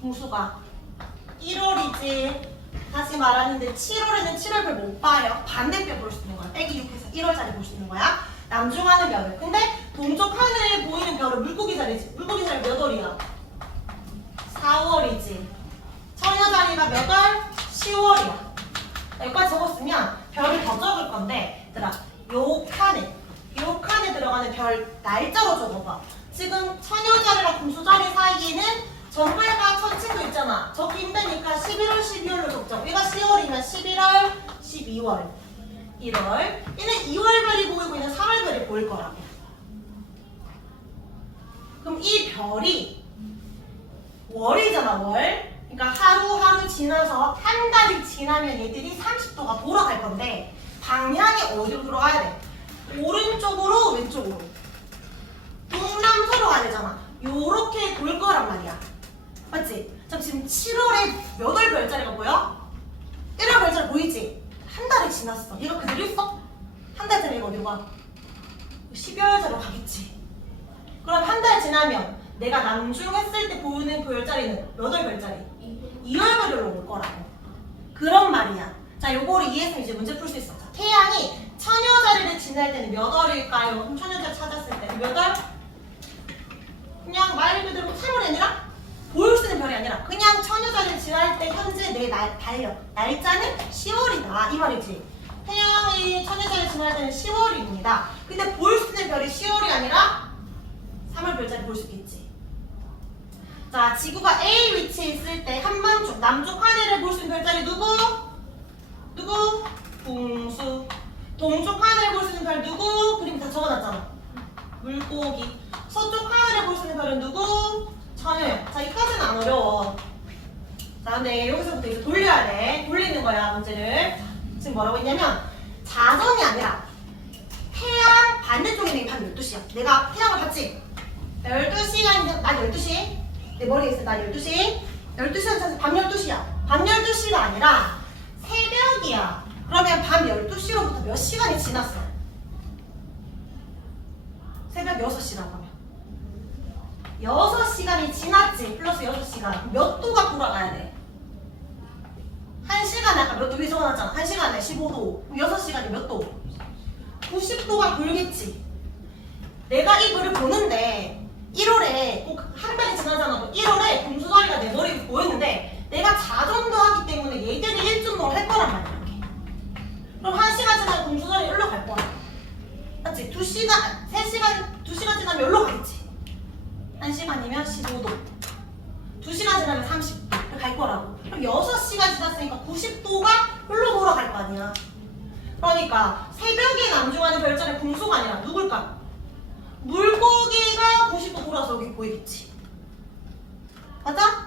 궁수가 1월이지. 다시 말하는데 7월에는 7월별 못 봐요. 반대별 볼 수 있는 거야. 빼기 6해서 1월짜리 볼 수 있는 거야. 남중하는 별을. 근데 동쪽 하늘에 보이는 별은 물고기 자리지. 물고기 자리 몇 월이야? 4월이지. 처녀 자리가 몇 월? 10월이야. 여기까지 적었으면 별을 더 적을 건데 얘들아 요 칸에 들어가는 별 날짜로 적어봐. 지금 처녀 자리랑 궁수 자리 사이에는 정발과 천칭도 있잖아. 적기 힘드니까 11월, 12월로 적자. 얘가 10월이면 11월, 12월, 1월. 얘는 2월별이 보이고 얘는 3월별이 보일 거라고. 그럼 이 별이 월이잖아, 월. 그러니까 하루하루 지나서 한 달이 지나면 얘들이 30도가 돌아갈 건데 방향이 어디로 들어가야 돼? 오른쪽으로, 왼쪽으로. 동남서로 가야 되잖아. 요렇게 돌 거란 말이야. 맞지? 지금 7월에 몇 월 별자리가 보여? 1월 별자리 보이지? 한 달이 지났어. 얘가 그대로 있어? 한 달 전에 얘가 어디로 가? 12월 자리로 가겠지. 그럼 한 달 지나면 내가 남중했을 때 보이는 별자리는 몇 월 별자리? 2월 별로 올 거라고. 그런 말이야. 자, 요거를 이해했으면 이제 문제 풀 수 있어. 자, 태양이 처녀 자리를 지날 때는 몇 월일까요? 그럼 처녀 자리 찾았을 때 몇 월? 그냥 말 그대로 3월이 아니라 보일 수 있는 별이 아니라 그냥 처녀 자리를 지날 때 현재 내 달력 날짜는 10월이다 이 말이지. 태양이 처녀 자리를 지날 때는 10월입니다. 근데 보일 수 있는 별이 10월이 아니라 3월 별자리 볼 수 있겠지. 자, 지구가 A 위치에 있을 때 한반쪽 남쪽 하늘을 볼 수 있는 별자리 누구? 궁수. 동쪽 하늘을 볼 수 있는 별 누구? 그림 다 적어놨잖아. 물고기. 서쪽 하늘을 볼 수 있는 별은 누구? 처녀야. 자, 이까지는 안 어려워. 자, 근데 여기서부터 이제 돌려야 돼. 돌리는 거야, 문제를. 지금 뭐라고 했냐면 자전이 아니라 태양 반대쪽에 있는 게 밤 12시야. 내가 태양을 봤지? 12시가 낮 12시. 내 머리에 있어, 낮 12시. 12시는 밤 12시야. 밤 12시가 아니라 새벽이야. 그러면 밤 12시로부터 몇 시간이 지났어? 새벽 6시라고 하면 6시간이 지났지. 플러스 6시간. 몇 도가 돌아가야 돼? 1시간에 아까 몇 도 위에 적어놨잖아. 1시간에 15도. 6시간이 몇 도? 90도가 돌겠지. 내가 이 글을 보는데 1월에 꼭 한 달이 지나잖아. 1월에 금수자리가 내 머리에 보였는데 내가 자전도 하기 때문에 얘들이 일준동을 할 거란 말이야. 이렇게. 그럼 1시간 지나면 금수자리 일로 갈 거야. 맞지? 2시간, 3시간, 2시간 지나면 여기로 가겠지. 1시간이면 15도. 2시간 지나면 30도. 이렇게 갈 거라고. 그럼 6시간 지났으니까 90도가 여기로 돌아갈 거 아니야. 그러니까 새벽에 남중하는 별자리 궁수가 아니라 누굴까? 물고기가 90도 돌아서 여기 보이겠지. 맞아?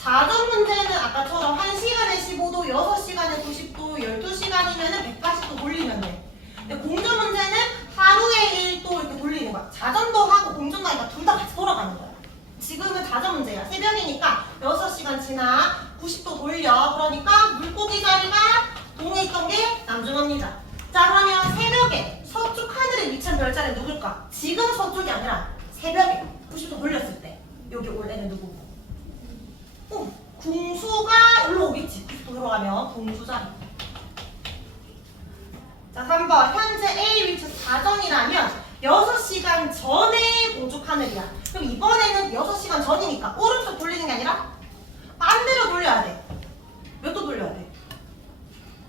자전 문제는 아까처럼 1시간에 15도, 6시간에 90도, 12시간이면 180도 돌리면 돼. 근데 공전 문제는 하루에 1도 이렇게 돌리는 거야. 자전도 하고 공전도 하니까 둘 다 같이 돌아가는 거야. 지금은 자전 문제야. 새벽이니까 6시간 지나 90도 돌려. 그러니까 물고기 자리가 동에 있던 게 남중합니다. 자, 그러면 새벽에 서쪽 하늘에 위치한 별자리는 누굴까? 지금 서쪽이 아니라 새벽에 90도 돌렸을 때 여기 올 애는 누구고? 궁수가 일로 오겠지. 90도 들어가면 궁수 자리. 자, 3번. 현재 A 위치 자전이라면 6시간 전에 동쪽 하늘이야. 그럼 이번에는 6시간 전이니까 오른쪽 돌리는 게 아니라 반대로 돌려야 돼. 몇 도 돌려야 돼?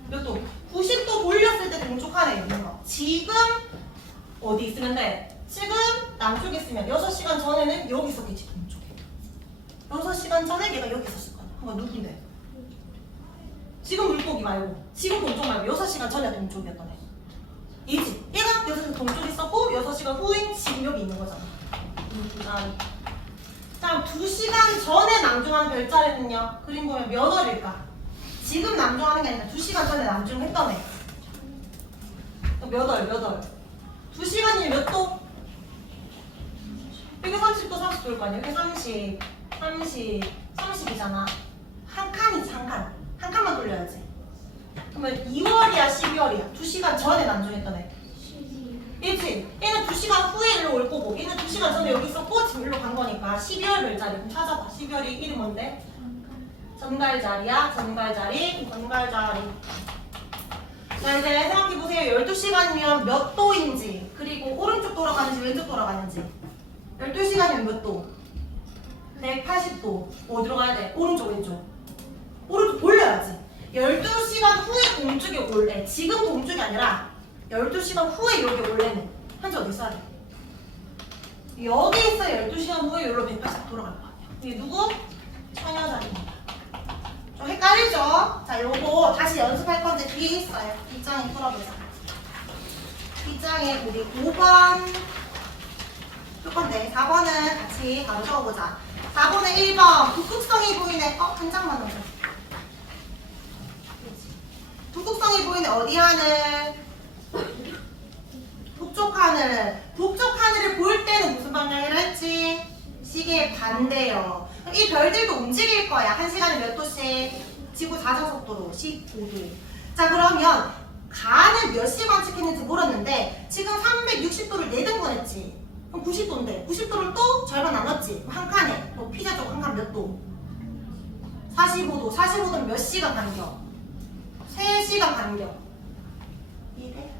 몇 도? 90도 돌렸을 때 동쪽 하늘에 있는 거. 지금 어디 있으면 돼? 지금 남쪽에 있으면 6시간 전에는 여기 있었겠지, 동쪽에. 6시간 전에 얘가 여기 있었을 거야. 그거 누군데? 지금 물고기 말고, 지금 동쪽 말고 6시간 전에 동쪽이었던 애. 얘지? 얘가 6시간 동쪽에 있었고 6시간 후인 지금 여기 있는 거잖아. 자, 2시간 전에 남중하는 별자리는요? 그림 보면 몇 월일까? 지금 남중하는 게 아니라 2시간 전에 남중했던 애. 몇 월, 몇 월? 2시간이면 몇 도? 여기 30도, 30도일 거 아니야? 여기 30, 30이잖아. 한 칸이지, 한 칸. 한 칸만 돌려야지. 그러면 2월이야, 12월이야? 2시간 전에 남중했던 애. 그치? 얘는 2시간 후에 일로 올 거고, 얘는 2시간 전에 여기 있었고, 지금 일로 간 거니까 12월 별자리. 그럼 찾아봐. 12월이 이름 뭔데? 전갈자리야. 전갈자리. 전갈자리. 자, 이제 생각해보세요. 12시간이면 몇 도인지, 그리고 오른쪽 돌아가는지 왼쪽 돌아가는지. 12시간이면 몇 도? 180도. 어디로 가야 돼? 오른쪽 왼쪽. 오른쪽 돌려야지. 12시간 후에 동쪽에 올래. 지금 동쪽이 아니라 12시간 후에 여기 올래는 현재 어디 있어야 돼? 여기 있어. 12시간 후에 여기로 180도 돌아갈 거 아니야. 이게 누구? 처녀자리입니다. 좀 헷갈리죠? 자, 요거 다시 연습할 건데 뒤에 있어요. 뒷장에 풀어보자. 뒷장에 우리 5번 풀 건데 4번은 같이 바로 적어보자. 4번에 1번 북극성이 보이네. 한 장만 넣어줘. 북극성이 보이네. 어디 하늘? 북쪽 하늘. 북쪽 하늘을 볼 때는 무슨 방향이라 했지? 시계의 반대요. 이 별들도 움직일 거야. 1시간에 몇 도씩? 지구 자전속도로 15도. 자, 그러면 간을 몇 시 관측했는지 물었는데 지금 360도를 4등분 했지. 그럼 90도인데 90도를 또 절반 나눴지. 그럼 한 칸에 또 피자 쪽 한 칸 몇 도? 45도. 45도는 몇 시간 간격? 3시간 간격. 이해돼?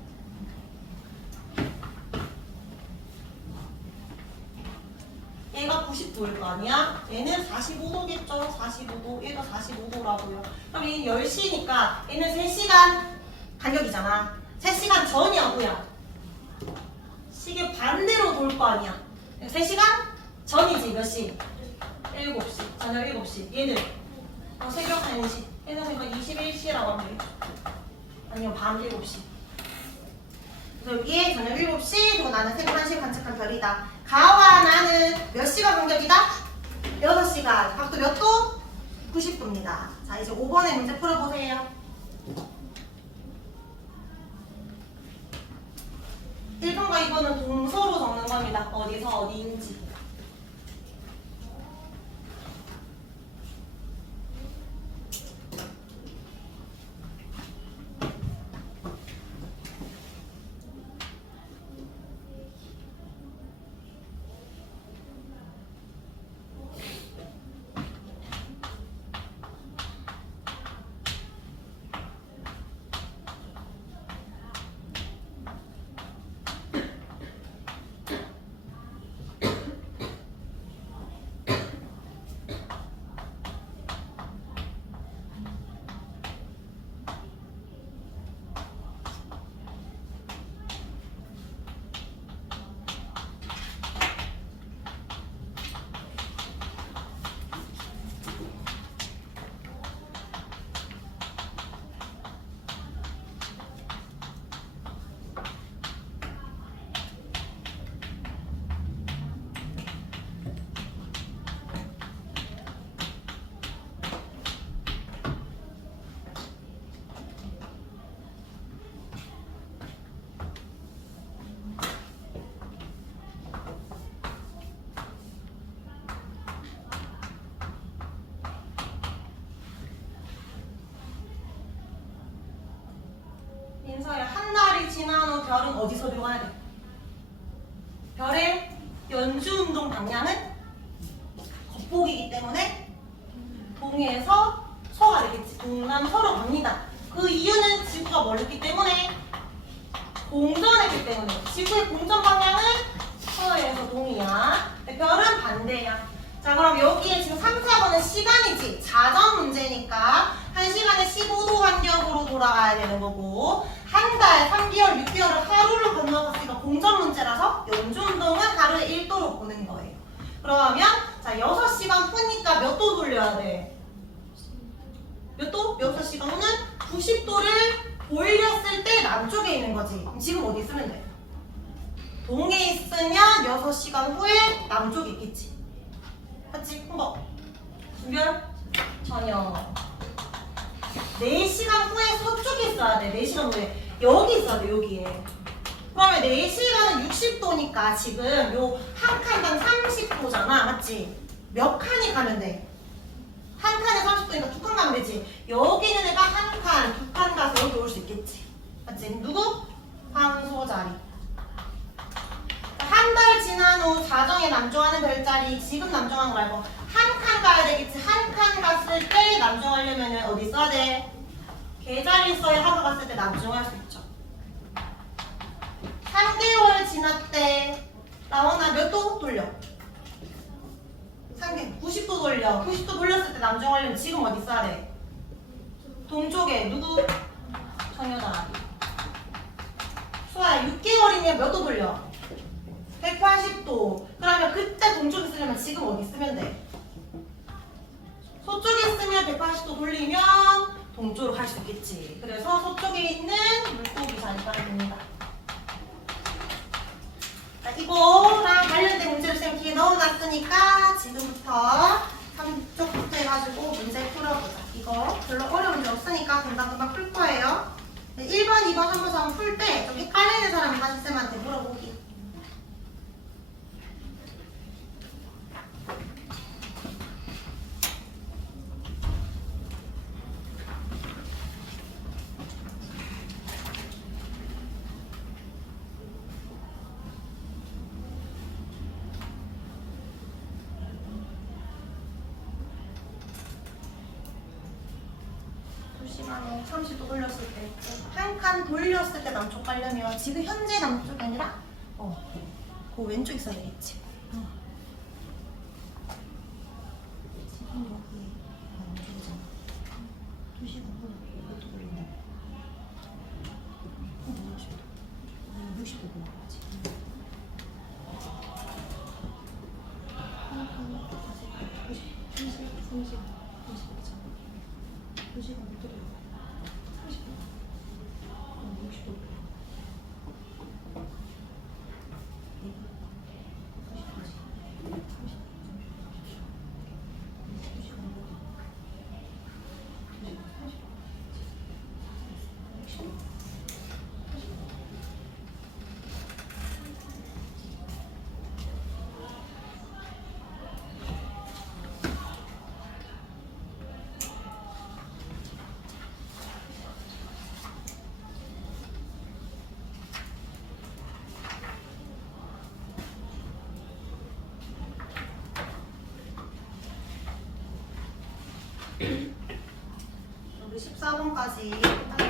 얘가 90도일 거 아니야? 얘는 45도겠죠? 45도. 얘가 45도라고요. 그럼 얘는 10시니까 얘는 3시간 간격이잖아. 3시간 전이야, 뭐야? 시계 반대로 돌 거 아니야. 3시간 전이지. 몇 시? 7시. 저녁 7시. 얘는 새벽 1시. 얘는 그러니까 21시라고 하면 되겠죠. 아니면 밤 7시. 그래서 여기에 저녁 7시, 그리고 나는 새벽 1시에 관측한 별이다. 가와 나는 몇 시간 간격이다? 6시간. 각도 몇 도? 90도입니다. 자, 이제 5번의 문제 풀어보세요. 1번과 2번은 동서로 적는 겁니다. 어디서 어디인지. 별은 어디서로 가야 돼? 별의 연주운동 방향은 겉보기이기 때문에 동에서 서가 되겠지. 동남서로 갑니다. 그 이유는 지구가 멀었기 때문에 공전했기 때문에 지구의 공전 방향은 서에서 동이야. 별은 반대야. 자, 그럼 여기에 지금 3, 4번은 시간이지. 자전 문제니까 1시간에 15도 간격으로 돌아가야 되는 거고 한 달, 3개월, 6개월을 하루로 건너갔으니까 공전 문제라서 연주운동은 하루에 1도로 보는 거예요. 그러면 자 6시간 후니까 몇 도 돌려야 돼? 몇 도? 6시간 후는 90도를 돌렸을 때 남쪽에 있는 거지. 그럼 지금 어디 있으면 돼? 동에 있으면 6시간 후에 남쪽에 있겠지. 맞지? 홍보. 분별? 저녁. 4시간 후에 서쪽에 있어야 돼. 4시간 후에. 여기 있어야 돼, 여기에. 그러면 4시간은 60도니까 지금 요 한 칸당 30도잖아. 맞지? 몇 칸이 가면 돼? 한 칸에 30도니까 2칸 가면 되지. 여기 있는 애가 한 칸, 2칸 가서 여기 올 수 있겠지. 맞지? 누구? 황소자리. 한 달 지난 후 자정에 남종하는 별자리 지금 남종하는 거 말고 한 칸 가야 되겠지. 한 칸 갔을 때 남종하려면 어디 있어야 돼? 계자리서에 하루 갔을 때 남종할 수 있죠. 3개월 지났대. 라온아 몇 도 돌려? 90도 돌려. 90도 돌렸을 때 남종하려면 지금 어디 있어야 돼? 동쪽에 누구? 처녀자리. 수아야 6개월이면 몇 도 돌려? 180도. 그러면 그때 동쪽에 있으려면 지금 어디 있으면 돼? 서쪽에 있으면 180도 돌리면 동쪽으로 갈 수 있겠지. 그래서 서쪽에 있는 물고기 자리가 됩니다. 자, 이거랑 관련된 문제를 쌤 뒤에 넣어놨으니까 지금부터 3쪽부터 해가지고 문제 풀어보자. 이거 별로 어려운 문제 없으니까 금방금방 풀 거예요. 1번, 2번, 3번, 4번 풀 때 좀 헷갈리는 사람이 다시 쌤한테 물어보기. 시간에 30도 돌렸을 때, 한 칸 돌렸을 때 남쪽 가려면 지금 현재 남쪽이 아니라 그 왼쪽 있어야 되겠지. 지금 여기 왼쪽이잖아. 2시간 후에 이것도 돌린다. 60도. 60도 돌려야지. 한 칸, 30, 2시간 못 돌려. 30분. 60도. 14번까지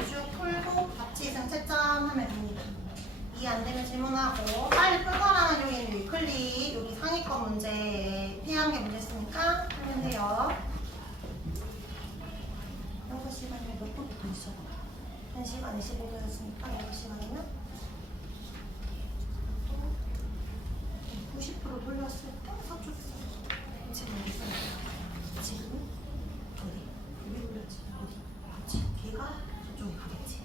쭉 풀고 같이 채점하면 됩니다. 이해 안 되면 질문하고 빨리 풀 거라면 여기 위클리 여기 상위권 문제 태양계 문제 있으니까 하면 돼요. 6시간에 몇 도부터 있어? 1시간에 15도였으니까 6시간이면 90% 돌렸을 때 서쪽에 있어요. 지금 어디 있어요? 지금 어디? 여기 돌렸지? 어디? 그렇지. 걔가 저쪽에 가겠지.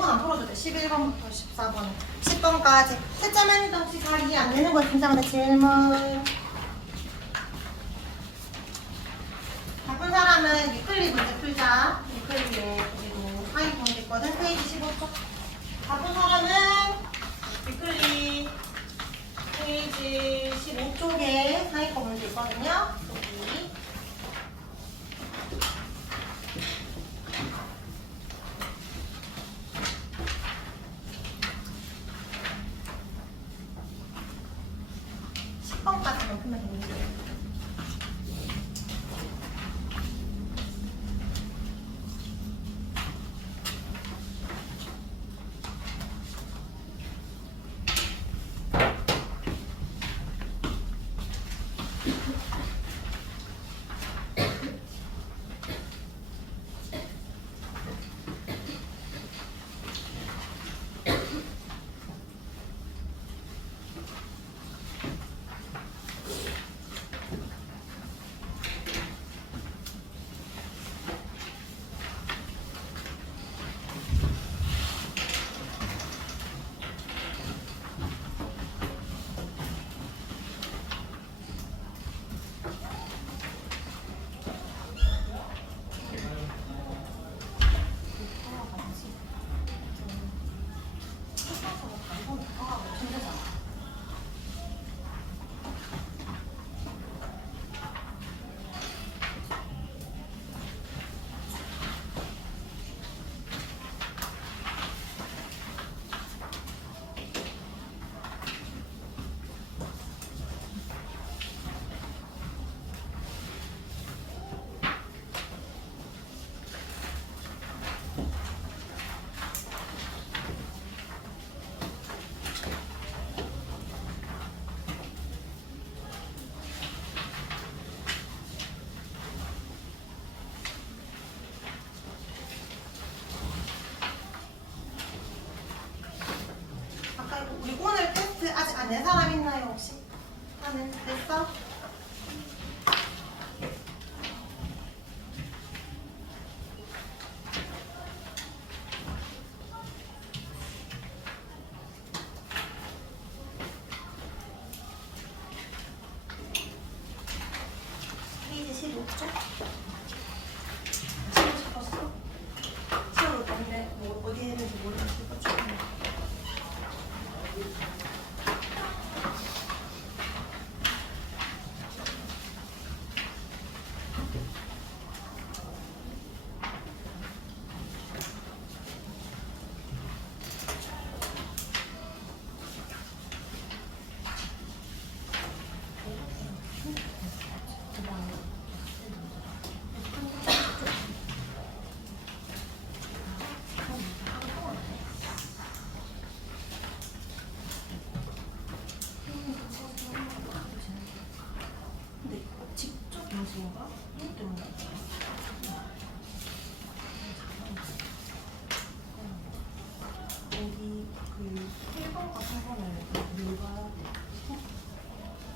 이건 안 풀어도 돼. 11번부터 14번, 10번까지. 채점하는데 혹시 잘 이해 안 되는 거 있으면 질문. 바쁜 사람은 위클리 문제 풀자. 위클리에 그리고 하이폰 있거든. 페이지 15쪽. 바쁜 사람은 위클리 페이지 15쪽에 하이폰 문제 있거든요. 여기. 까지만 풀면 되는데. 우리 오늘 테스트 아직 안 낸 사람 있나요 혹시? 하는 됐어? 페이지 15쪽? 치고 싶었어? 치워볼 건데 뭐 어디 했는지 모르겠어. 여기 그 1번과 4번을 읽어야 돼.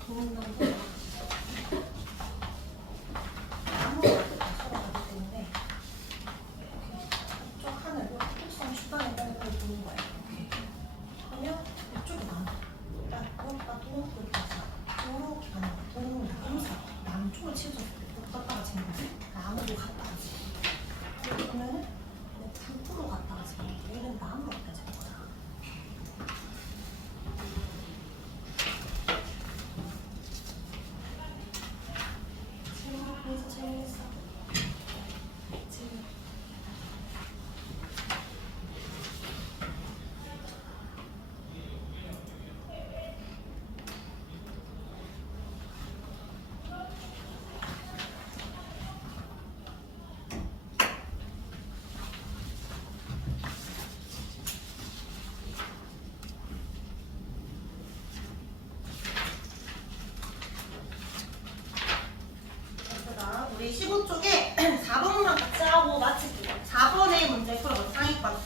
도움나고 아무것도 다 써가기 때문에 이쪽 하늘로 특성 주변에 빨리 보는 거야. 그러면 이쪽이 나눠. 여기가 또 이렇게 이렇게 가는 거야. 도움이 항상 남쪽을 치워줬을 때 갔다가 지는 거지. 나무로 갔다가 지는 거야. 그러면은 북으로 갔다가 지는 거야. 얘는 나무로 갔다가 지는 거야. 그래서 재밌어. 재밌어. 우리 15쪽에 4번만 같이 하고 마칠게요. 4번의 문제 풀어보자. 상위권.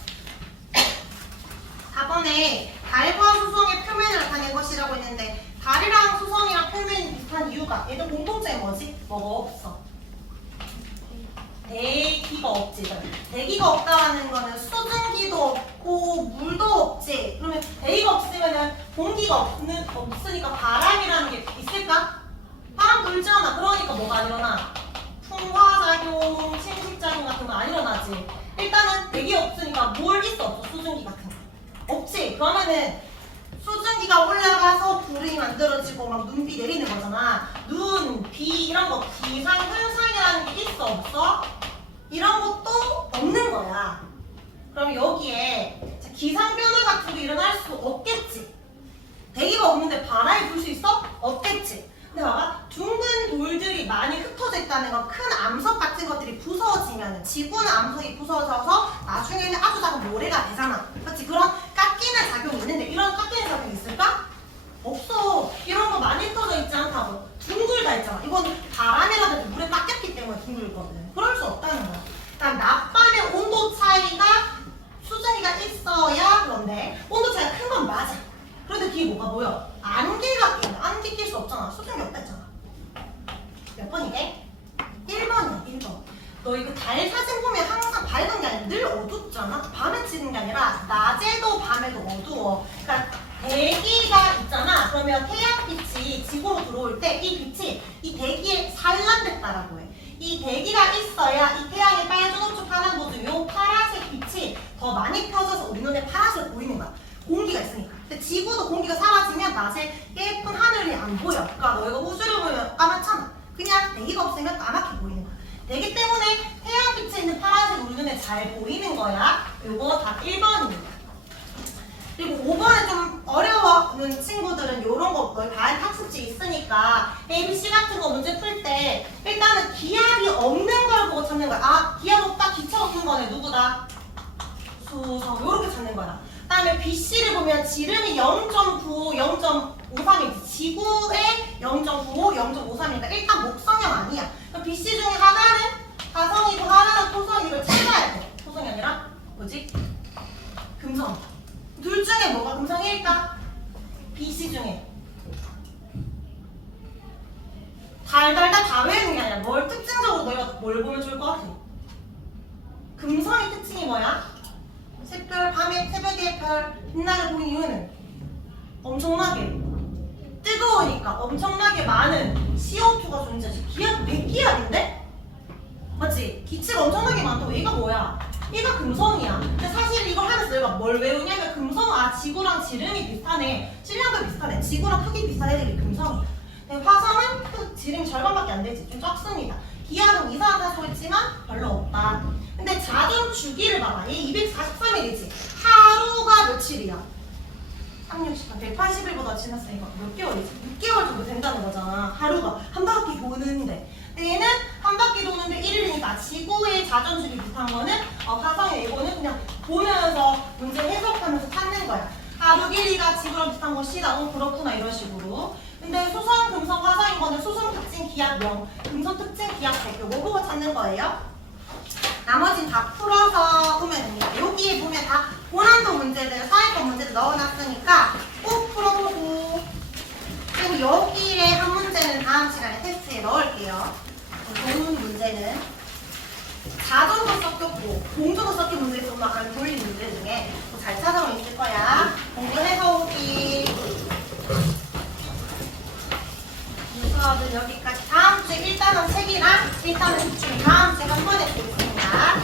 4번에 달과 수성의 표면을 나타낸 것이라고 했는데 달이랑 수성이랑 표면이 비슷한 이유가 얘들 공통점이 뭐지? 뭐가 없어. 대기가 없지. 대기가 없다는 거는 수증기도 없고 없고 물도 없지. 그러면 A가 없으면은 공기가 없으니까 바람이라는 게 있을까? 바람 불지 않아. 그러니까 뭐가 안 일어나? 풍화작용, 침식작용 같은 거 안 일어나지. 일단은 대기 없으니까 뭘 있어 없어? 수증기 같은 거 없지. 그러면은 수증기가 올라가서 불이 만들어지고 막 눈비 내리는 거잖아. 눈, 비 이런 거 기상 현상이라는 게 있어 없어? 이런 것도 없는 거야. 그럼 여기에 기상 변화 같은 게 일어날 수 없겠지. 대기가 없는데 바람이 불 수 있어? 없겠지. 근데 봐봐, 둥근 돌들이 많이 흩어져 있다는 건 큰 암석 같은 것들이 부서지면 지구는 암석이 부서져서 나중에는 아주 작은 모래가 되잖아. 그렇지? 그런 깎이는 작용이 있는데 이런 깎이는 작용이 있을까? 없어. 이런 거 많이 흩어져 있지 않다고. 둥글다 있잖아. 이건 바람이라든지 물에 깎였기 때문에 둥글거든. 그럴 수 없다는 거야. 그다음 낮밤의 온도 차이가 수증기가 있어야. 그런데 온도 차이가 큰 건 맞아. 그런데 뒤에 뭐가 보여? 안개가 끼는. 안개 낄 수 없잖아. 수증기 없다 했잖아. 몇 번이게? 1번이야. 1번. 너 이거 달 사진 보면 항상 밝은 게 아니라 늘 어둡잖아. 밤에 찍는 게 아니라 낮에도 밤에도 어두워. 그러니까 대기가 있잖아. 그러면 태양빛이 지구로 들어올 때 이 빛이 이 대기에 산란됐다라고 해. 이 대기가 있어야 이 태양의 빨간, 우측, 파란 보조 요 파란색 빛이 더 많이 펴져서 우리 눈에 파란색 보이는 거야. 공기가 있으니까. 근데 지구도 공기가 사라지면 낮에 예쁜 하늘이 안 보여. 그러니까 너희가 우주를 보면 까맣잖아. 그냥 대기가 없으면 까맣게 보이는 거야. 대기 때문에 태양빛에 있는 파란색이 우리 눈에 잘 보이는 거야. 요거 다 1번입니다. 그리고 5번에 좀 어려워하는 친구들은 요런 거 너희 다른 학습지 있으니까 ABC 같은 거 문제 풀 때 일단은 기압이 없는 걸 보고 찾는 거야. 아, 기압 없다, 기차 없는 거네. 누구다? 수성. 요렇게 찾는 거야. 그 다음에 BC를 보면 지름이 0.95, 0.53이지. 지구의 0.95, 0.53이니까 일단 목성형 아니야. 그럼 BC 중에 하나는 화성이고 하나는 토성이를 찾아야 돼. 토성이 아니라 뭐지? 금성. 둘 중에 뭐가 금성일까? BC 중에. 달달달 다 외우는 게 아니라 뭘 특징적으로 너희가 뭘 보면 좋을 것 같아? 금성의 특징이 뭐야? 샛별, 밤에 새벽에 별 빛나게 보이는 이유는 엄청나게 뜨거우니까 엄청나게 많은 CO2가 존재하지. 기압 몇 기압인데? 맞지? 기체가 엄청나게 많다고. 얘가 뭐야? 얘가 금성이야. 근데 사실 이걸 하면서 내가 뭘 외우냐면 금성, 아 지구랑 지름이 비슷하네. 질량도 비슷하네. 지구랑 크기 비슷한 애들이 금성이야. 근데 화성은 지름이 절반밖에 안 되지. 좀 적습니다. 기압은 이산화탄소 있지만 별로 없다. 근데 자전 주기를 봐봐. 얘 243일이지. 하루가 며칠이야? 368, 180일보다 지났으니까 몇 개월이지? 6개월 정도 된다는 거잖아. 하루가 한 바퀴 도는데. 근데 얘는 한 바퀴 도는데 1일이니까 지구의 자전 주기 비슷한 거는 화성의 이거는 그냥 보면서 문제 해석하면서 찾는 거야. 하루 길이가 지구랑 비슷한 것이다. 그렇구나 이런 식으로. 근데 수성, 금성, 화성인 거는 수성 특징 기압 0, 금성 특징 기압 100. 요거 보고 찾는 거예요. 나머지는 다 풀어서 오면 됩니다. 여기에 보면 다 고난도 문제들, 사회권 문제들 넣어놨으니까 꼭 풀어보고. 그리고 여기에 한 문제는 다음 시간에 테스트에 넣을게요. 좋은 문제는 자전거 섞였고 공조도 섞인 문제에 좀 약간 돌린 문제 중에 잘 찾아오면 있을 거야. 공부해서 오기. 문서는 여기까지. 다음 주에 일단은 책이랑 일단은 집중. 다음 주에 한 번에 보겠습니다.